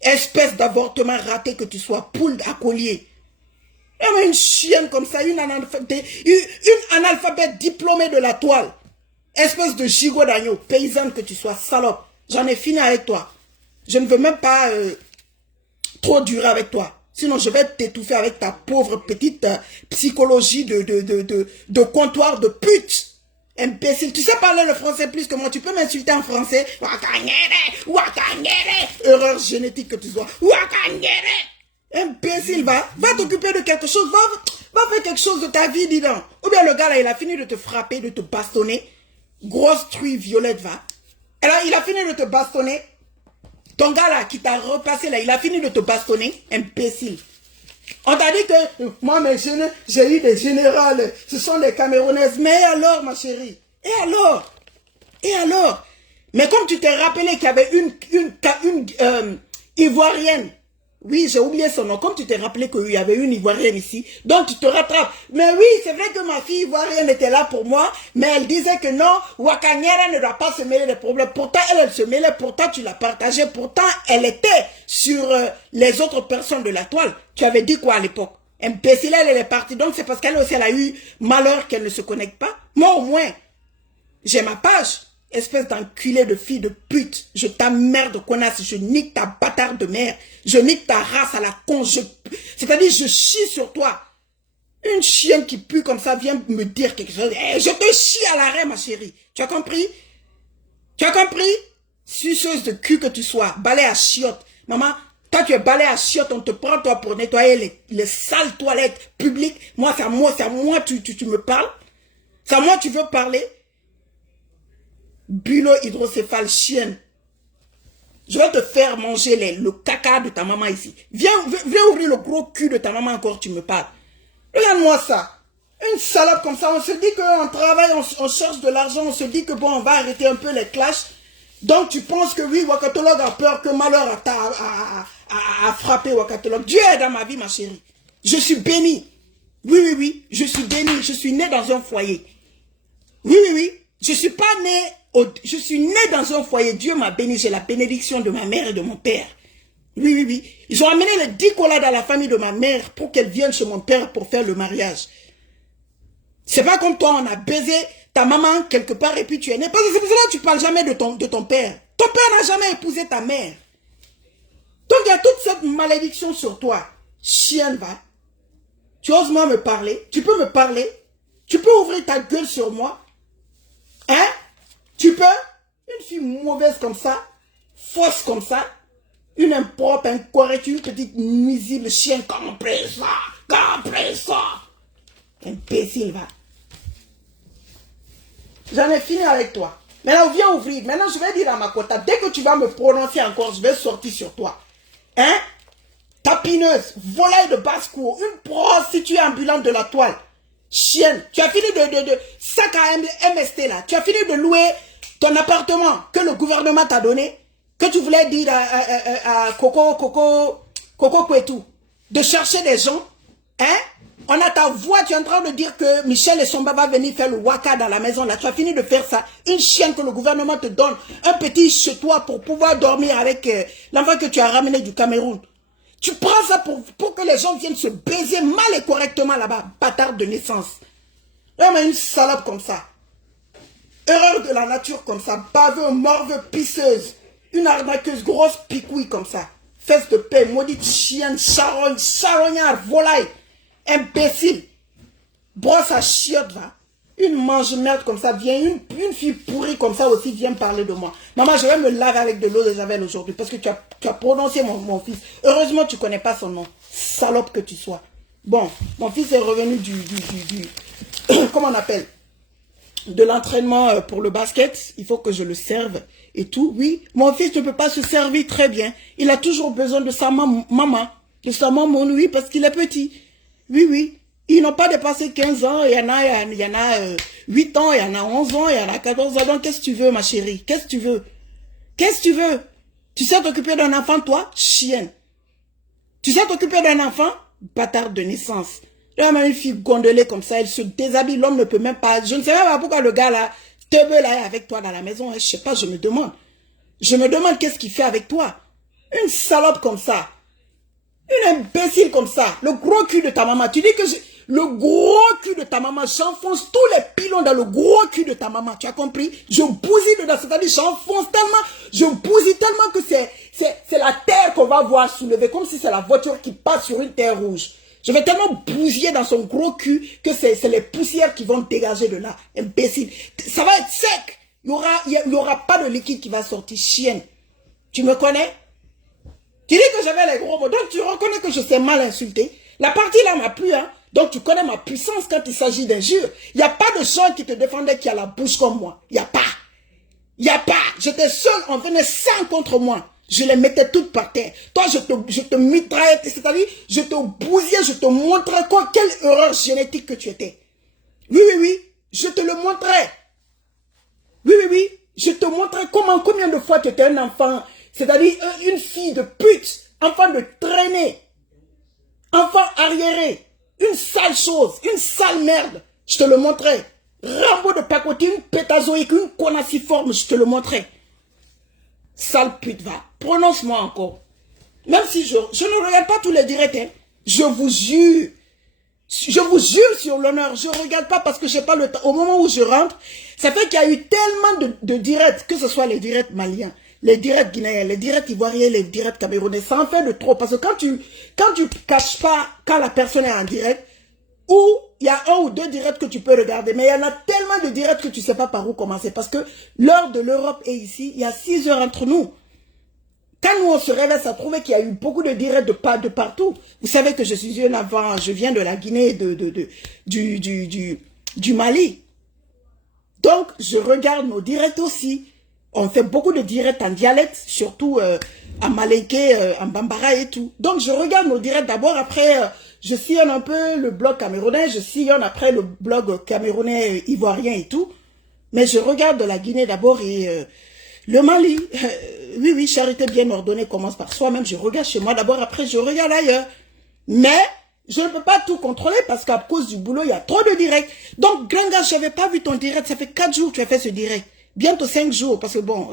Espèce d'avortement raté que tu sois, poule à collier. Une chienne comme ça, une analphabète diplômée de la toile. Espèce de gigot d'agneau, paysanne que tu sois, salope. J'en ai fini avec toi. Je ne veux même pas trop durer avec toi. Sinon, je vais t'étouffer avec ta pauvre petite psychologie de comptoir de pute. Imbécile. Tu sais parler le français plus que moi. Tu peux m'insulter en français. Erreur génétique que tu sois. Imbécile, va t'occuper de quelque chose. Va faire quelque chose de ta vie, dis donc. Ou bien le gars là, il a fini de te frapper, de te bastonner. Grosse truie violette, va. Et là, il a fini de te bastonner. Ton gars là, qui t'a repassé là, il a fini de te bastonner. Imbécile. On t'a dit que moi, j'ai eu des générales. Ce sont des Camerounaises. Mais alors, ma chérie? Et alors? Et alors? Mais comme tu t'es rappelé qu'il y avait une Ivoirienne Oui, j'ai oublié son nom. Comme tu t'es rappelé qu'il y avait une Ivoirienne ici, donc tu te rattrapes. Mais oui, c'est vrai que ma fille Ivoirienne était là pour moi, mais elle disait que non, Wakanyera ne doit pas se mêler des problèmes. Pourtant, elle se mêlait, pourtant tu l'as partagée, pourtant elle était sur les autres personnes de la toile. Tu avais dit quoi à l'époque? Imbécile, elle est partie. Donc c'est parce qu'elle aussi, elle a eu malheur qu'elle ne se connecte pas. Moi au moins, j'ai ma page. Espèce d'enculé de fille de pute. Je t'emmerde, connasse. Je nique ta bâtarde de mère. Je nique ta race à la con. C'est-à-dire, je chie sur toi. Une chienne qui pue comme ça vient me dire quelque chose. Eh, je te chie à l'arrêt, ma chérie. Tu as compris? Tu as compris? Suceuse de cul que tu sois. Balai à chiottes. Maman, toi tu es balai à chiottes. On te prend toi pour nettoyer les sales toilettes publiques. Moi, c'est à moi tu me parles. C'est à moi tu veux parler. Bulot hydrocéphale, chienne. Je vais te faire manger le caca de ta maman ici. Viens ouvrir le gros cul de ta maman encore, tu me parles. Regarde-moi ça. Une salope comme ça, on se dit qu'on travaille, on cherche de l'argent, on se dit que bon, on va arrêter un peu les clashs. Donc tu penses que oui, Wakatolog a peur que malheur a frappé Wakatolog. Dieu est dans ma vie, ma chérie. Je suis bénie. Oui, je suis bénie. Je suis née dans un foyer. Oui. Je suis pas née, je suis née dans un foyer. Dieu m'a béni. J'ai la bénédiction de ma mère et de mon père. Oui. Ils ont amené les 10 colas dans la famille de ma mère pour qu'elle vienne chez mon père pour faire le mariage. C'est pas comme toi, on a baisé ta maman quelque part et puis tu es née. Parce que c'est pour cela que tu parles jamais de ton père. Ton père n'a jamais épousé ta mère. Donc il y a toute cette malédiction sur toi. Chienne, va. Tu oses moi me parler? Tu peux me parler? Tu peux ouvrir ta gueule sur moi? Hein? Tu peux? Une fille mauvaise comme ça, fausse comme ça, une impropre, incorrecte, une petite nuisible chienne, comprends ça. Imbécile, va. J'en ai fini avec toi. Maintenant, viens ouvrir. Maintenant, je vais dire à ma quota, dès que tu vas me prononcer encore, je vais sortir sur toi. Hein? Tapineuse, volaille de basse-cour, une prostituée ambulante de la toile. Chienne, tu as fini de sac à MST là. Tu as fini de louer ton appartement que le gouvernement t'a donné, que tu voulais dire à Coco Kwetu, de chercher des gens. Hein? On a ta voix, tu es en train de dire que Michel et Somba va venir faire le waka dans la maison là. Tu as fini de faire ça. Une chienne que le gouvernement te donne, un petit chez toi pour pouvoir dormir avec l'enfant que tu as ramené du Cameroun. Tu prends ça pour que les gens viennent se baiser mal et correctement là-bas. Bâtard de naissance. Mais une salope comme ça. Erreur de la nature comme ça. Baveux, morveux, pisseuse. Une arnaqueuse, grosse picouille comme ça. Fesse de paix, maudite chienne, charognard, volaille. Imbécile. Brosse à chiotte, va. Une mange-merde comme ça vient, une fille pourrie comme ça aussi vient parler de moi. Maman, je vais me laver avec de l'eau de Javel aujourd'hui parce que tu as prononcé mon fils. Heureusement, tu ne connais pas son nom. Salope que tu sois. Bon, mon fils est revenu comment on appelle? De l'entraînement pour le basket. Il faut que je le serve et tout. Oui, mon fils ne peut pas se servir très bien. Il a toujours besoin de sa maman. De sa maman, oui, parce qu'il est petit. Oui. Ils n'ont pas dépassé 15 ans, il y en a 8 ans, il y en a 11 ans, il y en a 14 ans. Donc, qu'est-ce que tu veux, ma chérie? Qu'est-ce que tu veux? Qu'est-ce que tu veux? Tu sais t'occuper d'un enfant, toi? Chienne. Tu sais t'occuper d'un enfant? Bâtard de naissance. Là, même une fille gondolée comme ça, elle se déshabille, l'homme ne peut même pas. Je ne sais même pas pourquoi le gars là, te veut là avec toi dans la maison. Je sais pas, je me demande. Je me demande qu'est-ce qu'il fait avec toi. Une salope comme ça. Une imbécile comme ça. Le gros cul de ta maman. Tu dis que le gros cul de ta maman, j'enfonce tous les pilons dans le gros cul de ta maman. Tu as compris? Je bousille dedans. C'est-à-dire, j'enfonce tellement, je bousille tellement que c'est la terre qu'on va voir soulever. Comme si c'est la voiture qui passe sur une terre rouge. Je vais tellement bousiller dans son gros cul que c'est les poussières qui vont dégager de là. Imbécile. Ça va être sec. Il y aura pas de liquide qui va sortir. Chienne. Tu me connais? Tu dis que j'avais les gros mots. Donc tu reconnais que je sais mal insulter. La partie là m'a plu, hein. Donc tu connais ma puissance quand il s'agit d'injures. Il n'y a pas de gens qui te défendaient qui a la bouche comme moi. Il n'y a pas. Il n'y a pas. J'étais seul, on venait 100 contre moi. Je les mettais toutes par terre. Toi, je te mitraillais, c'est-à-dire, je te bousillais, je te montrais quelle erreur génétique que tu étais. Oui. Je te le montrais. Oui. Je te montrais combien de fois tu étais un enfant, c'est-à-dire une fille de pute, enfant de traîner, enfant arriéré, une sale chose, une sale merde, je te le montrais. Rambo de pacotine, pétazoïque, une conaciforme, je te le montrais. Sale pute, va. Prononce-moi encore. Même si je ne regarde pas tous les directs, hein. Je vous jure sur l'honneur, je ne regarde pas parce que je n'ai pas le temps. Au moment où je rentre, ça fait qu'il y a eu tellement de directs, que ce soit les directs maliens, les directs guinéens, les directs ivoiriens, les directs camerounais, ça en fait de trop. Parce que quand tu caches pas quand la personne est en direct, ou il y a 1 ou 2 directs que tu peux regarder, mais il y en a tellement de directs que tu ne sais pas par où commencer. Parce que l'heure de l'Europe est ici, il y a 6 heures entre nous. Quand nous on se réveille, ça prouve qu'il y a eu beaucoup de directs de partout. Vous savez que je suis une avant, je viens de la Guinée, du Mali. Donc, je regarde nos directs aussi. On fait beaucoup de directs en dialecte, surtout en malinké, en bambara et tout. Donc, je regarde nos directs d'abord, après, je sillonne un peu le blog camerounais, je sillonne après le blog camerounais, ivoirien et tout. Mais je regarde de la Guinée d'abord et le Mali. Oui, charité bien ordonnée commence par soi-même. Je regarde chez moi d'abord, après je regarde ailleurs. Mais je ne peux pas tout contrôler parce qu'à cause du boulot, il y a trop de directs. Donc, grand gars, je n'avais pas vu ton direct. Ça fait 4 jours que tu as fait ce direct. Bientôt 5 jours parce que bon,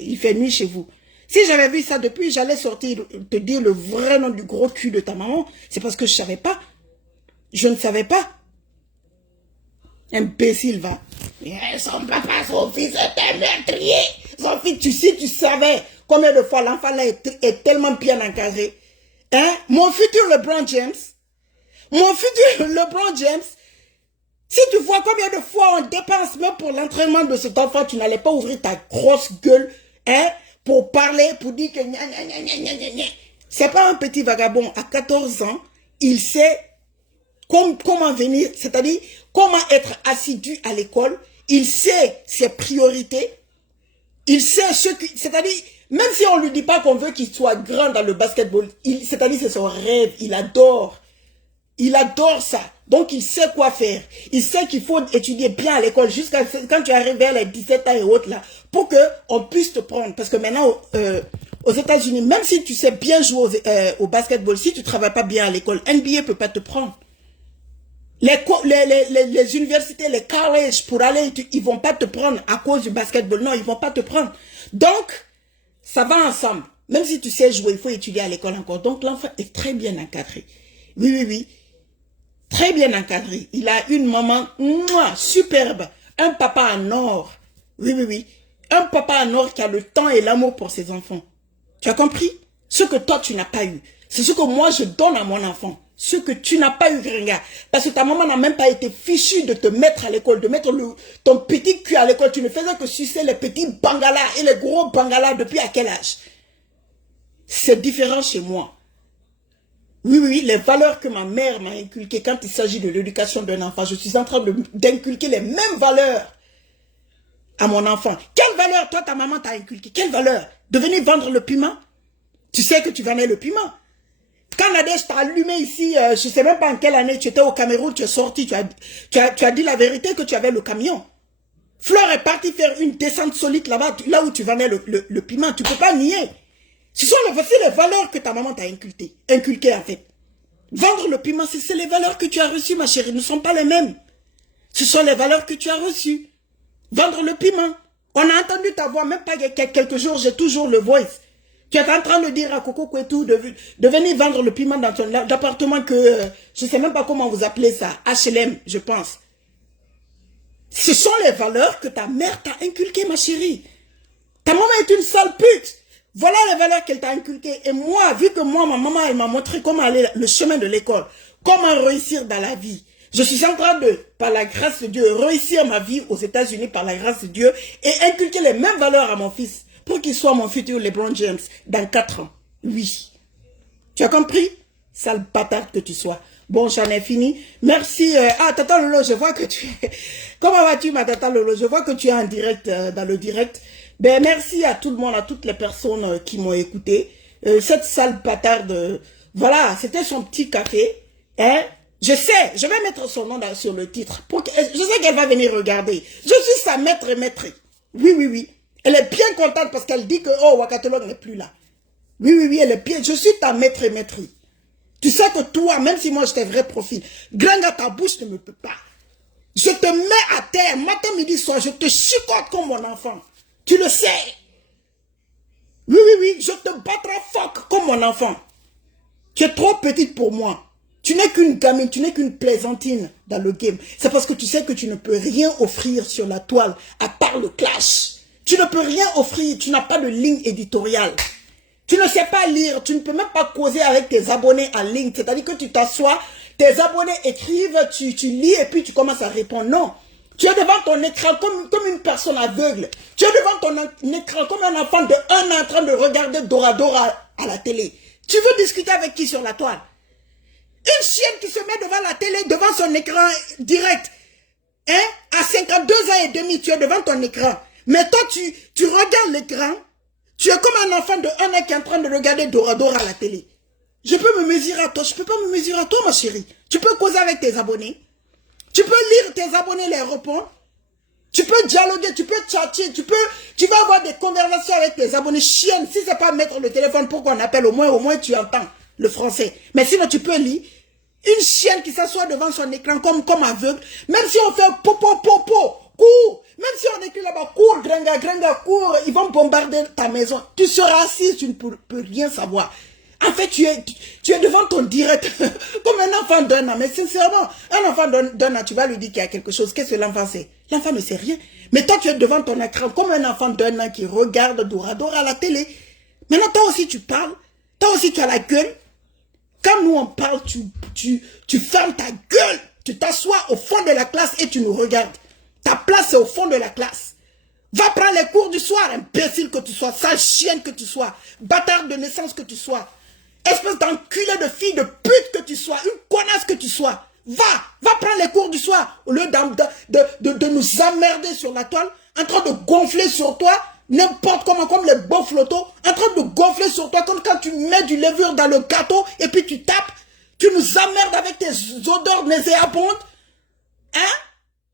il fait nuit chez vous. Si j'avais vu ça depuis, j'allais sortir te dire le vrai nom du gros cul de ta maman. C'est parce que je ne savais pas. Je ne savais pas. Imbécile, va. Son papa, son fils est un meurtrier. Son fils, tu savais combien de fois l'enfant là est tellement bien encadré. Hein? Mon futur LeBron James. Si tu vois combien de fois on dépense même pour l'entraînement de cet enfant, tu n'allais pas ouvrir ta grosse gueule, hein, pour parler, pour dire que c'est pas un petit vagabond. À 14 ans, il sait comment venir, c'est-à-dire comment être assidu à l'école. Il sait ses priorités. Il sait ce qui, c'est-à-dire, même si on lui dit pas qu'on veut qu'il soit grand dans le basketball, c'est-à-dire c'est son rêve, il adore ça. Donc il sait quoi faire. Il sait qu'il faut étudier bien à l'école jusqu'à quand tu arrives vers les 17 ans et autres là, pour que on puisse te prendre. Parce que maintenant, aux États-Unis, même si tu sais bien jouer au basketball, si tu travailles pas bien à l'école, NBA peut pas te prendre. Les universités, les colleges, pour aller, ils vont pas te prendre à cause du basketball. Non, ils vont pas te prendre. Donc, ça va ensemble. Même si tu sais jouer, il faut étudier à l'école encore. Donc, l'enfant est très bien encadré. Oui. Très bien encadré. Il a une maman superbe. Un papa en or. Oui. Un papa en or qui a le temps et l'amour pour ses enfants. Tu as compris? Ce que toi, tu n'as pas eu. C'est ce que moi, je donne à mon enfant. Ce que tu n'as pas eu, gringa. Parce que ta maman n'a même pas été fichue de te mettre à l'école, de mettre ton petit cul à l'école. Tu ne faisais que sucer les petits bangalas et les gros bangalas depuis à quel âge? C'est différent chez moi. Oui, les valeurs que ma mère m'a inculquées quand il s'agit de l'éducation d'un enfant, je suis en train d'inculquer les mêmes valeurs à mon enfant. Quelle valeur, toi, ta maman t'a inculqué? Quelle valeur? De venir vendre le piment? Tu sais que tu vendais le piment. Quand Nadège t'a allumé ici, je ne sais même pas en quelle année, tu étais au Cameroun, tu es sorti, tu as dit la vérité que tu avais le camion. Fleur est partie faire une descente solide là-bas, là où tu vendais le piment. Tu ne peux pas nier. Ce sont les valeurs que ta maman t'a inculquées en fait. Vendre le piment, c'est les valeurs que tu as reçues, ma chérie. Ne sont pas les mêmes. Ce sont les valeurs que tu as reçues. Vendre le piment. On a entendu ta voix, même pas quelques jours, j'ai toujours le voice. Tu es en train de dire à Coco Kwetou de venir vendre le piment dans ton appartement que, je ne sais même pas comment vous appelez ça, HLM, je pense. Ce sont les valeurs que ta mère t'a inculquées, ma chérie. Ta maman est une sale pute. Voilà les valeurs qu'elle t'a inculquées. Et moi, vu que moi, ma maman, elle m'a montré comment aller le chemin de l'école, comment réussir dans la vie. Je suis en train de, par la grâce de Dieu, réussir ma vie aux États-Unis par la grâce de Dieu et inculquer les mêmes valeurs à mon fils. Pour qu'il soit mon futur LeBron James dans 4 ans. Oui. Tu as compris? Sale bâtard que tu sois. Bon, j'en ai fini. Merci. Tata Lolo, je vois que tu es... Comment vas-tu, ma Tata Lolo? Je vois que tu es en direct, dans le direct. Ben, merci à tout le monde, à toutes les personnes qui m'ont écouté. Cette sale bâtarde, voilà, c'était son petit café. Hein? Je sais, je vais mettre son nom sur le titre. Je sais qu'elle va venir regarder. Je suis sa maître. Oui. Elle est bien contente parce qu'elle dit que, oh, Wakatolog n'est plus là. Oui, oui, oui, elle est bien. Je suis ta maître et maîtrise. Tu sais que toi, même si moi j'étais vrai profil, Gringa, ta bouche ne me peut pas. Je te mets à terre, matin, midi, soir, je te chicote comme mon enfant. Tu le sais. Oui, oui, oui, je te battrai fuck comme mon enfant. Tu es trop petite pour moi. Tu n'es qu'une gamine, tu n'es qu'une plaisantine dans le game. C'est parce que tu sais que tu ne peux rien offrir sur la toile à part le clash. Tu ne peux rien offrir, tu n'as pas de ligne éditoriale. Tu ne sais pas lire, tu ne peux même pas causer avec tes abonnés en ligne. C'est-à-dire que tu t'assois, tes abonnés écrivent, tu lis et puis tu commences à répondre. Non. Tu es devant ton écran comme une personne aveugle. Tu es devant ton écran comme un enfant de 1 an en train de regarder Dora Dora à la télé. Tu veux discuter avec qui sur la toile? Une chienne qui se met devant la télé, devant son écran direct. Hein? À 52 ans et demi, tu es devant ton écran. Mais toi, tu regardes l'écran. Tu es comme un enfant de 1 an qui est en train de regarder Dora Dora à la télé. Je peux me mesurer à toi. Je ne peux pas me mesurer à toi, ma chérie. Tu peux causer avec tes abonnés. Tu peux lire tes abonnés, les répondre. Tu peux dialoguer, tu peux chatter, tu vas avoir des conversations avec tes abonnés. Chienne, si c'est pas mettre le téléphone pour qu'on appelle, au moins tu entends le français. Mais sinon, tu peux lire. Une chienne qui s'assoit devant son écran comme aveugle, même si on fait popo, cours, même si on écrit là-bas, cours, Gringa, cours, ils vont bombarder ta maison. Tu seras assis, tu ne peux rien savoir. En fait, tu es devant ton direct, comme un enfant d'un an. Mais sincèrement, un enfant d'un an, tu vas lui dire qu'il y a quelque chose. Qu'est-ce que l'enfant sait? L'enfant ne sait rien. Mais toi, tu es devant ton écran, comme un enfant d'un an qui regarde Dora Dora à la télé. Maintenant, toi aussi, tu parles. Toi aussi, tu as la gueule. Quand nous, on parle, tu fermes ta gueule. Tu t'assois au fond de la classe et tu nous regardes. Ta place est au fond de la classe. Va prendre les cours du soir, imbécile que tu sois, sale chienne que tu sois, bâtard de naissance que tu sois. Espèce d'enculé de fille de pute que tu sois, une connasse que tu sois. Va prendre les cours du soir. Au lieu de nous emmerder sur la toile, en train de gonfler sur toi, n'importe comment, comme les beaux flottos, en train de gonfler sur toi, comme quand tu mets du levure dans le gâteau et puis tu tapes, tu nous emmerdes avec tes odeurs nauséabondes. Hein?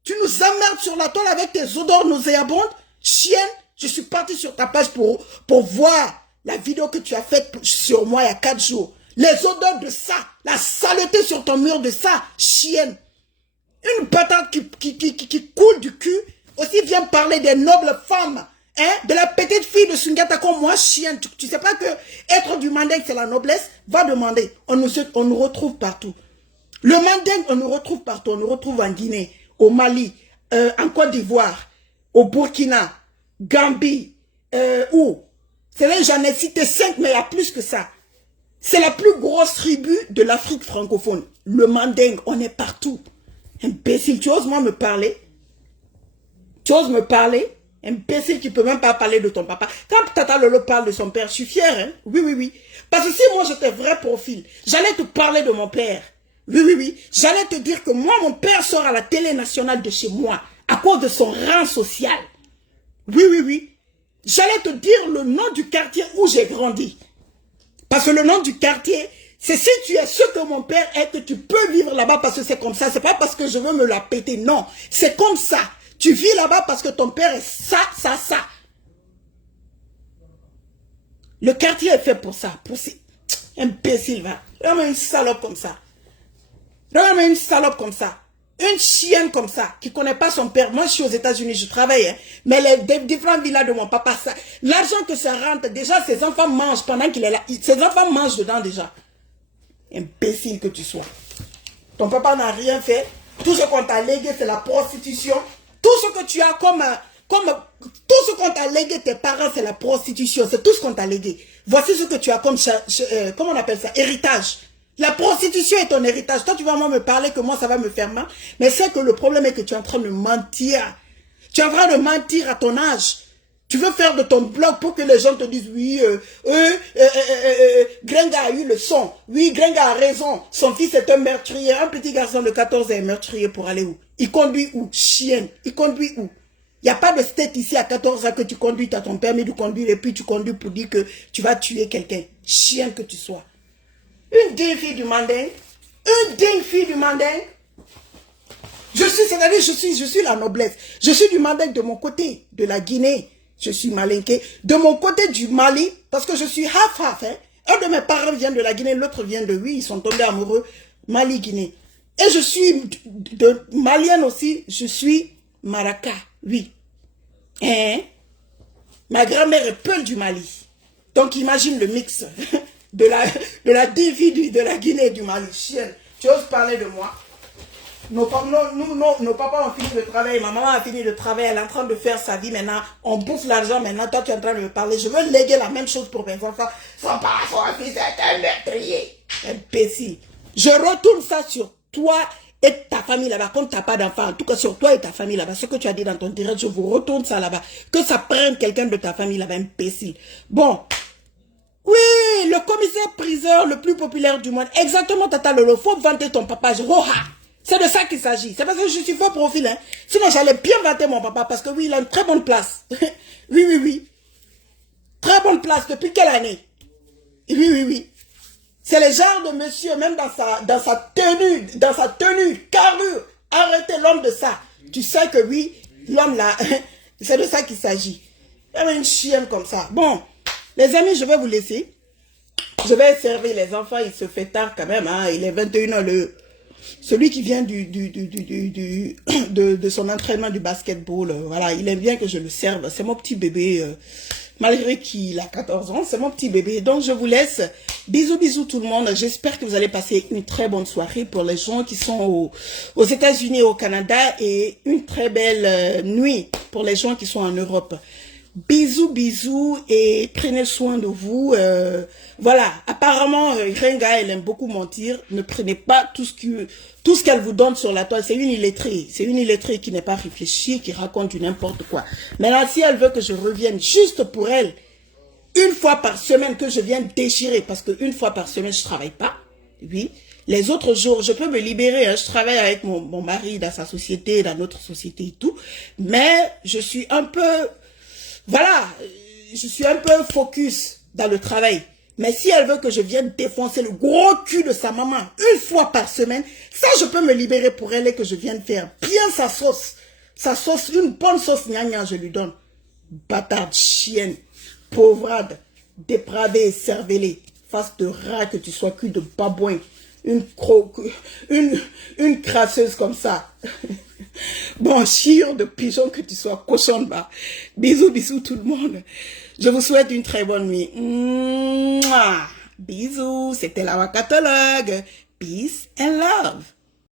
Tu nous emmerdes sur la toile avec tes odeurs nauséabondes. Chienne, je suis parti sur ta page pour voir la vidéo que tu as faite sur moi il y a 4 jours. Les odeurs de ça, la saleté sur ton mur de ça, chienne. Une patate qui coule du cul, aussi vient parler des nobles femmes, hein, de la petite fille de Sungata comme moi, chienne. Tu sais pas que être du mandingue c'est la noblesse? Va demander, on nous retrouve partout. Le mandingue, on nous retrouve partout, on nous retrouve en Guinée, au Mali, en Côte d'Ivoire, au Burkina, Gambie, où? C'est là, j'en ai cité 5, mais il y a plus que ça. C'est la plus grosse tribu de l'Afrique francophone. Le mandingue, on est partout. Imbécile, tu oses moi me parler? Tu oses me parler? Imbécile, tu peux même pas parler de ton papa. Quand Tata Lolo parle de son père, je suis fière, hein? Oui, oui, oui. Parce que si moi j'étais vrai profil, j'allais te parler de mon père. Oui, oui, oui. J'allais te dire que moi, mon père sort à la télé nationale de chez moi à cause de son rang social. Oui, oui, oui. J'allais te dire le nom du quartier où j'ai grandi. Parce que le nom du quartier, c'est si tu es ce que mon père est, que tu peux vivre là-bas parce que c'est comme ça. C'est pas parce que je veux me la péter, non. C'est comme ça. Tu vis là-bas parce que ton père est ça. Le quartier est fait pour ça. Pour ces imbéciles, va. Regarde-moi une salope comme ça. Regarde-moi une salope comme ça. Une chienne comme ça, qui ne connaît pas son père. Moi, je suis aux États-Unis, je travaille. Hein, mais les différents villas de mon papa, l'argent que ça rentre, déjà, ses enfants mangent pendant qu'il est là. Ses enfants mangent dedans déjà. Imbécile que tu sois. Ton papa n'a rien fait. Tout ce qu'on t'a légué, c'est la prostitution. Tout ce que tu as tout ce qu'on t'a légué, tes parents, c'est la prostitution. C'est tout ce qu'on t'a légué. Voici ce que tu as comme, comment on appelle ça, héritage. La prostitution est ton héritage. Toi, tu vas moi me parler que moi, ça va me faire mal. Mais c'est que le problème est que tu es en train de mentir. Tu es en train de mentir à ton âge. Tu veux faire de ton blog pour que les gens te disent, oui, Gringa a eu le son. Oui, Gringa a raison. Son fils est un meurtrier. Un petit garçon de 14 ans est meurtrier pour aller où? Il conduit où? Chienne. Il conduit où? Il n'y a pas de state ici à 14 ans que tu conduis, tu as ton permis de conduire et puis tu conduis pour dire que tu vas tuer quelqu'un. Chien que tu sois. Une digne fille du mandingue. Une digne fille du mandingue. Je suis la noblesse. Je suis du mandingue de mon côté, de la Guinée. Je suis malinké. De mon côté du Mali, parce que je suis half-half. Hein. Un de mes parents vient de la Guinée, l'autre vient de oui, ils sont tombés amoureux. Mali-Guinée. Et je suis de malienne aussi, je suis Maraca, oui. Hein? Ma grand-mère est Peul du Mali. Donc imagine le mix de la divi de la Guinée et du Mali. Chienne, tu oses parler de moi? Nos papas ont fini le travail, ma maman a fini le travail, elle est en train de faire sa vie maintenant, on bouffe l'argent maintenant, toi tu es en train de me parler, je veux léguer la même chose pour mes enfants, son père, son fils est un meurtrier, imbécile. Je retourne ça sur toi et ta famille là-bas, comme tu n'as pas d'enfant, en tout cas sur toi et ta famille là-bas, ce que tu as dit dans ton direct, je vous retourne ça là-bas, que ça prenne quelqu'un de ta famille là-bas, imbécile. Bon, oui, le commissaire-priseur le plus populaire du monde, exactement Tata Lolo, faut vanter ton papa, c'est de ça qu'il s'agit. C'est parce que je suis faux profil. Hein. Sinon, j'allais bien vanter mon papa parce que oui, il a une très bonne place. Oui. Très bonne place. Depuis quelle année? Oui. C'est le genre de monsieur, même dans sa tenue, carrure. Arrêtez l'homme de ça. Tu sais que oui, l'homme là, c'est de ça qu'il s'agit. Il y a une chienne comme ça. Bon, les amis, je vais vous laisser. Je vais servir les enfants. Il se fait tard quand même. Hein. Il est 21h. Celui qui vient de son entraînement du basketball, voilà, il aime bien que je le serve. C'est mon petit bébé, malgré qu'il a 14 ans, c'est mon petit bébé. Donc, je vous laisse. Bisous tout le monde. J'espère que vous allez passer une très bonne soirée pour les gens qui sont aux États-Unis et au Canada et une très belle nuit pour les gens qui sont en Europe. Bisous et prenez soin de vous. Voilà, apparemment, Renga, elle aime beaucoup mentir. Ne prenez pas tout ce qu'elle vous donne sur la toile. C'est une illettrée. C'est une illettrée qui n'est pas réfléchie, qui raconte du n'importe quoi. Maintenant, si elle veut que je revienne juste pour elle, une fois par semaine que je vienne déchirer, parce qu'une fois par semaine, je travaille pas. Oui. Les autres jours, je peux me libérer. Hein. Je travaille avec mon mari dans sa société, dans notre société et tout. Mais je suis un peu... Voilà, je suis un peu focus dans le travail. Mais si elle veut que je vienne défoncer le gros cul de sa maman une fois par semaine, ça je peux me libérer pour elle et que je vienne faire bien sa sauce. Sa sauce, une bonne sauce gnagna, je lui donne. Bâtarde, chienne, pauvrade, dépravée et cervelée, face de rat que tu sois, cul de babouin, une crasseuse comme ça. Bon, chiure de pigeon que tu sois, cochon de bas. Bisous tout le monde. Je vous souhaite une très bonne nuit. Mouah. Bisous, c'était la Wakatologue. Peace and love.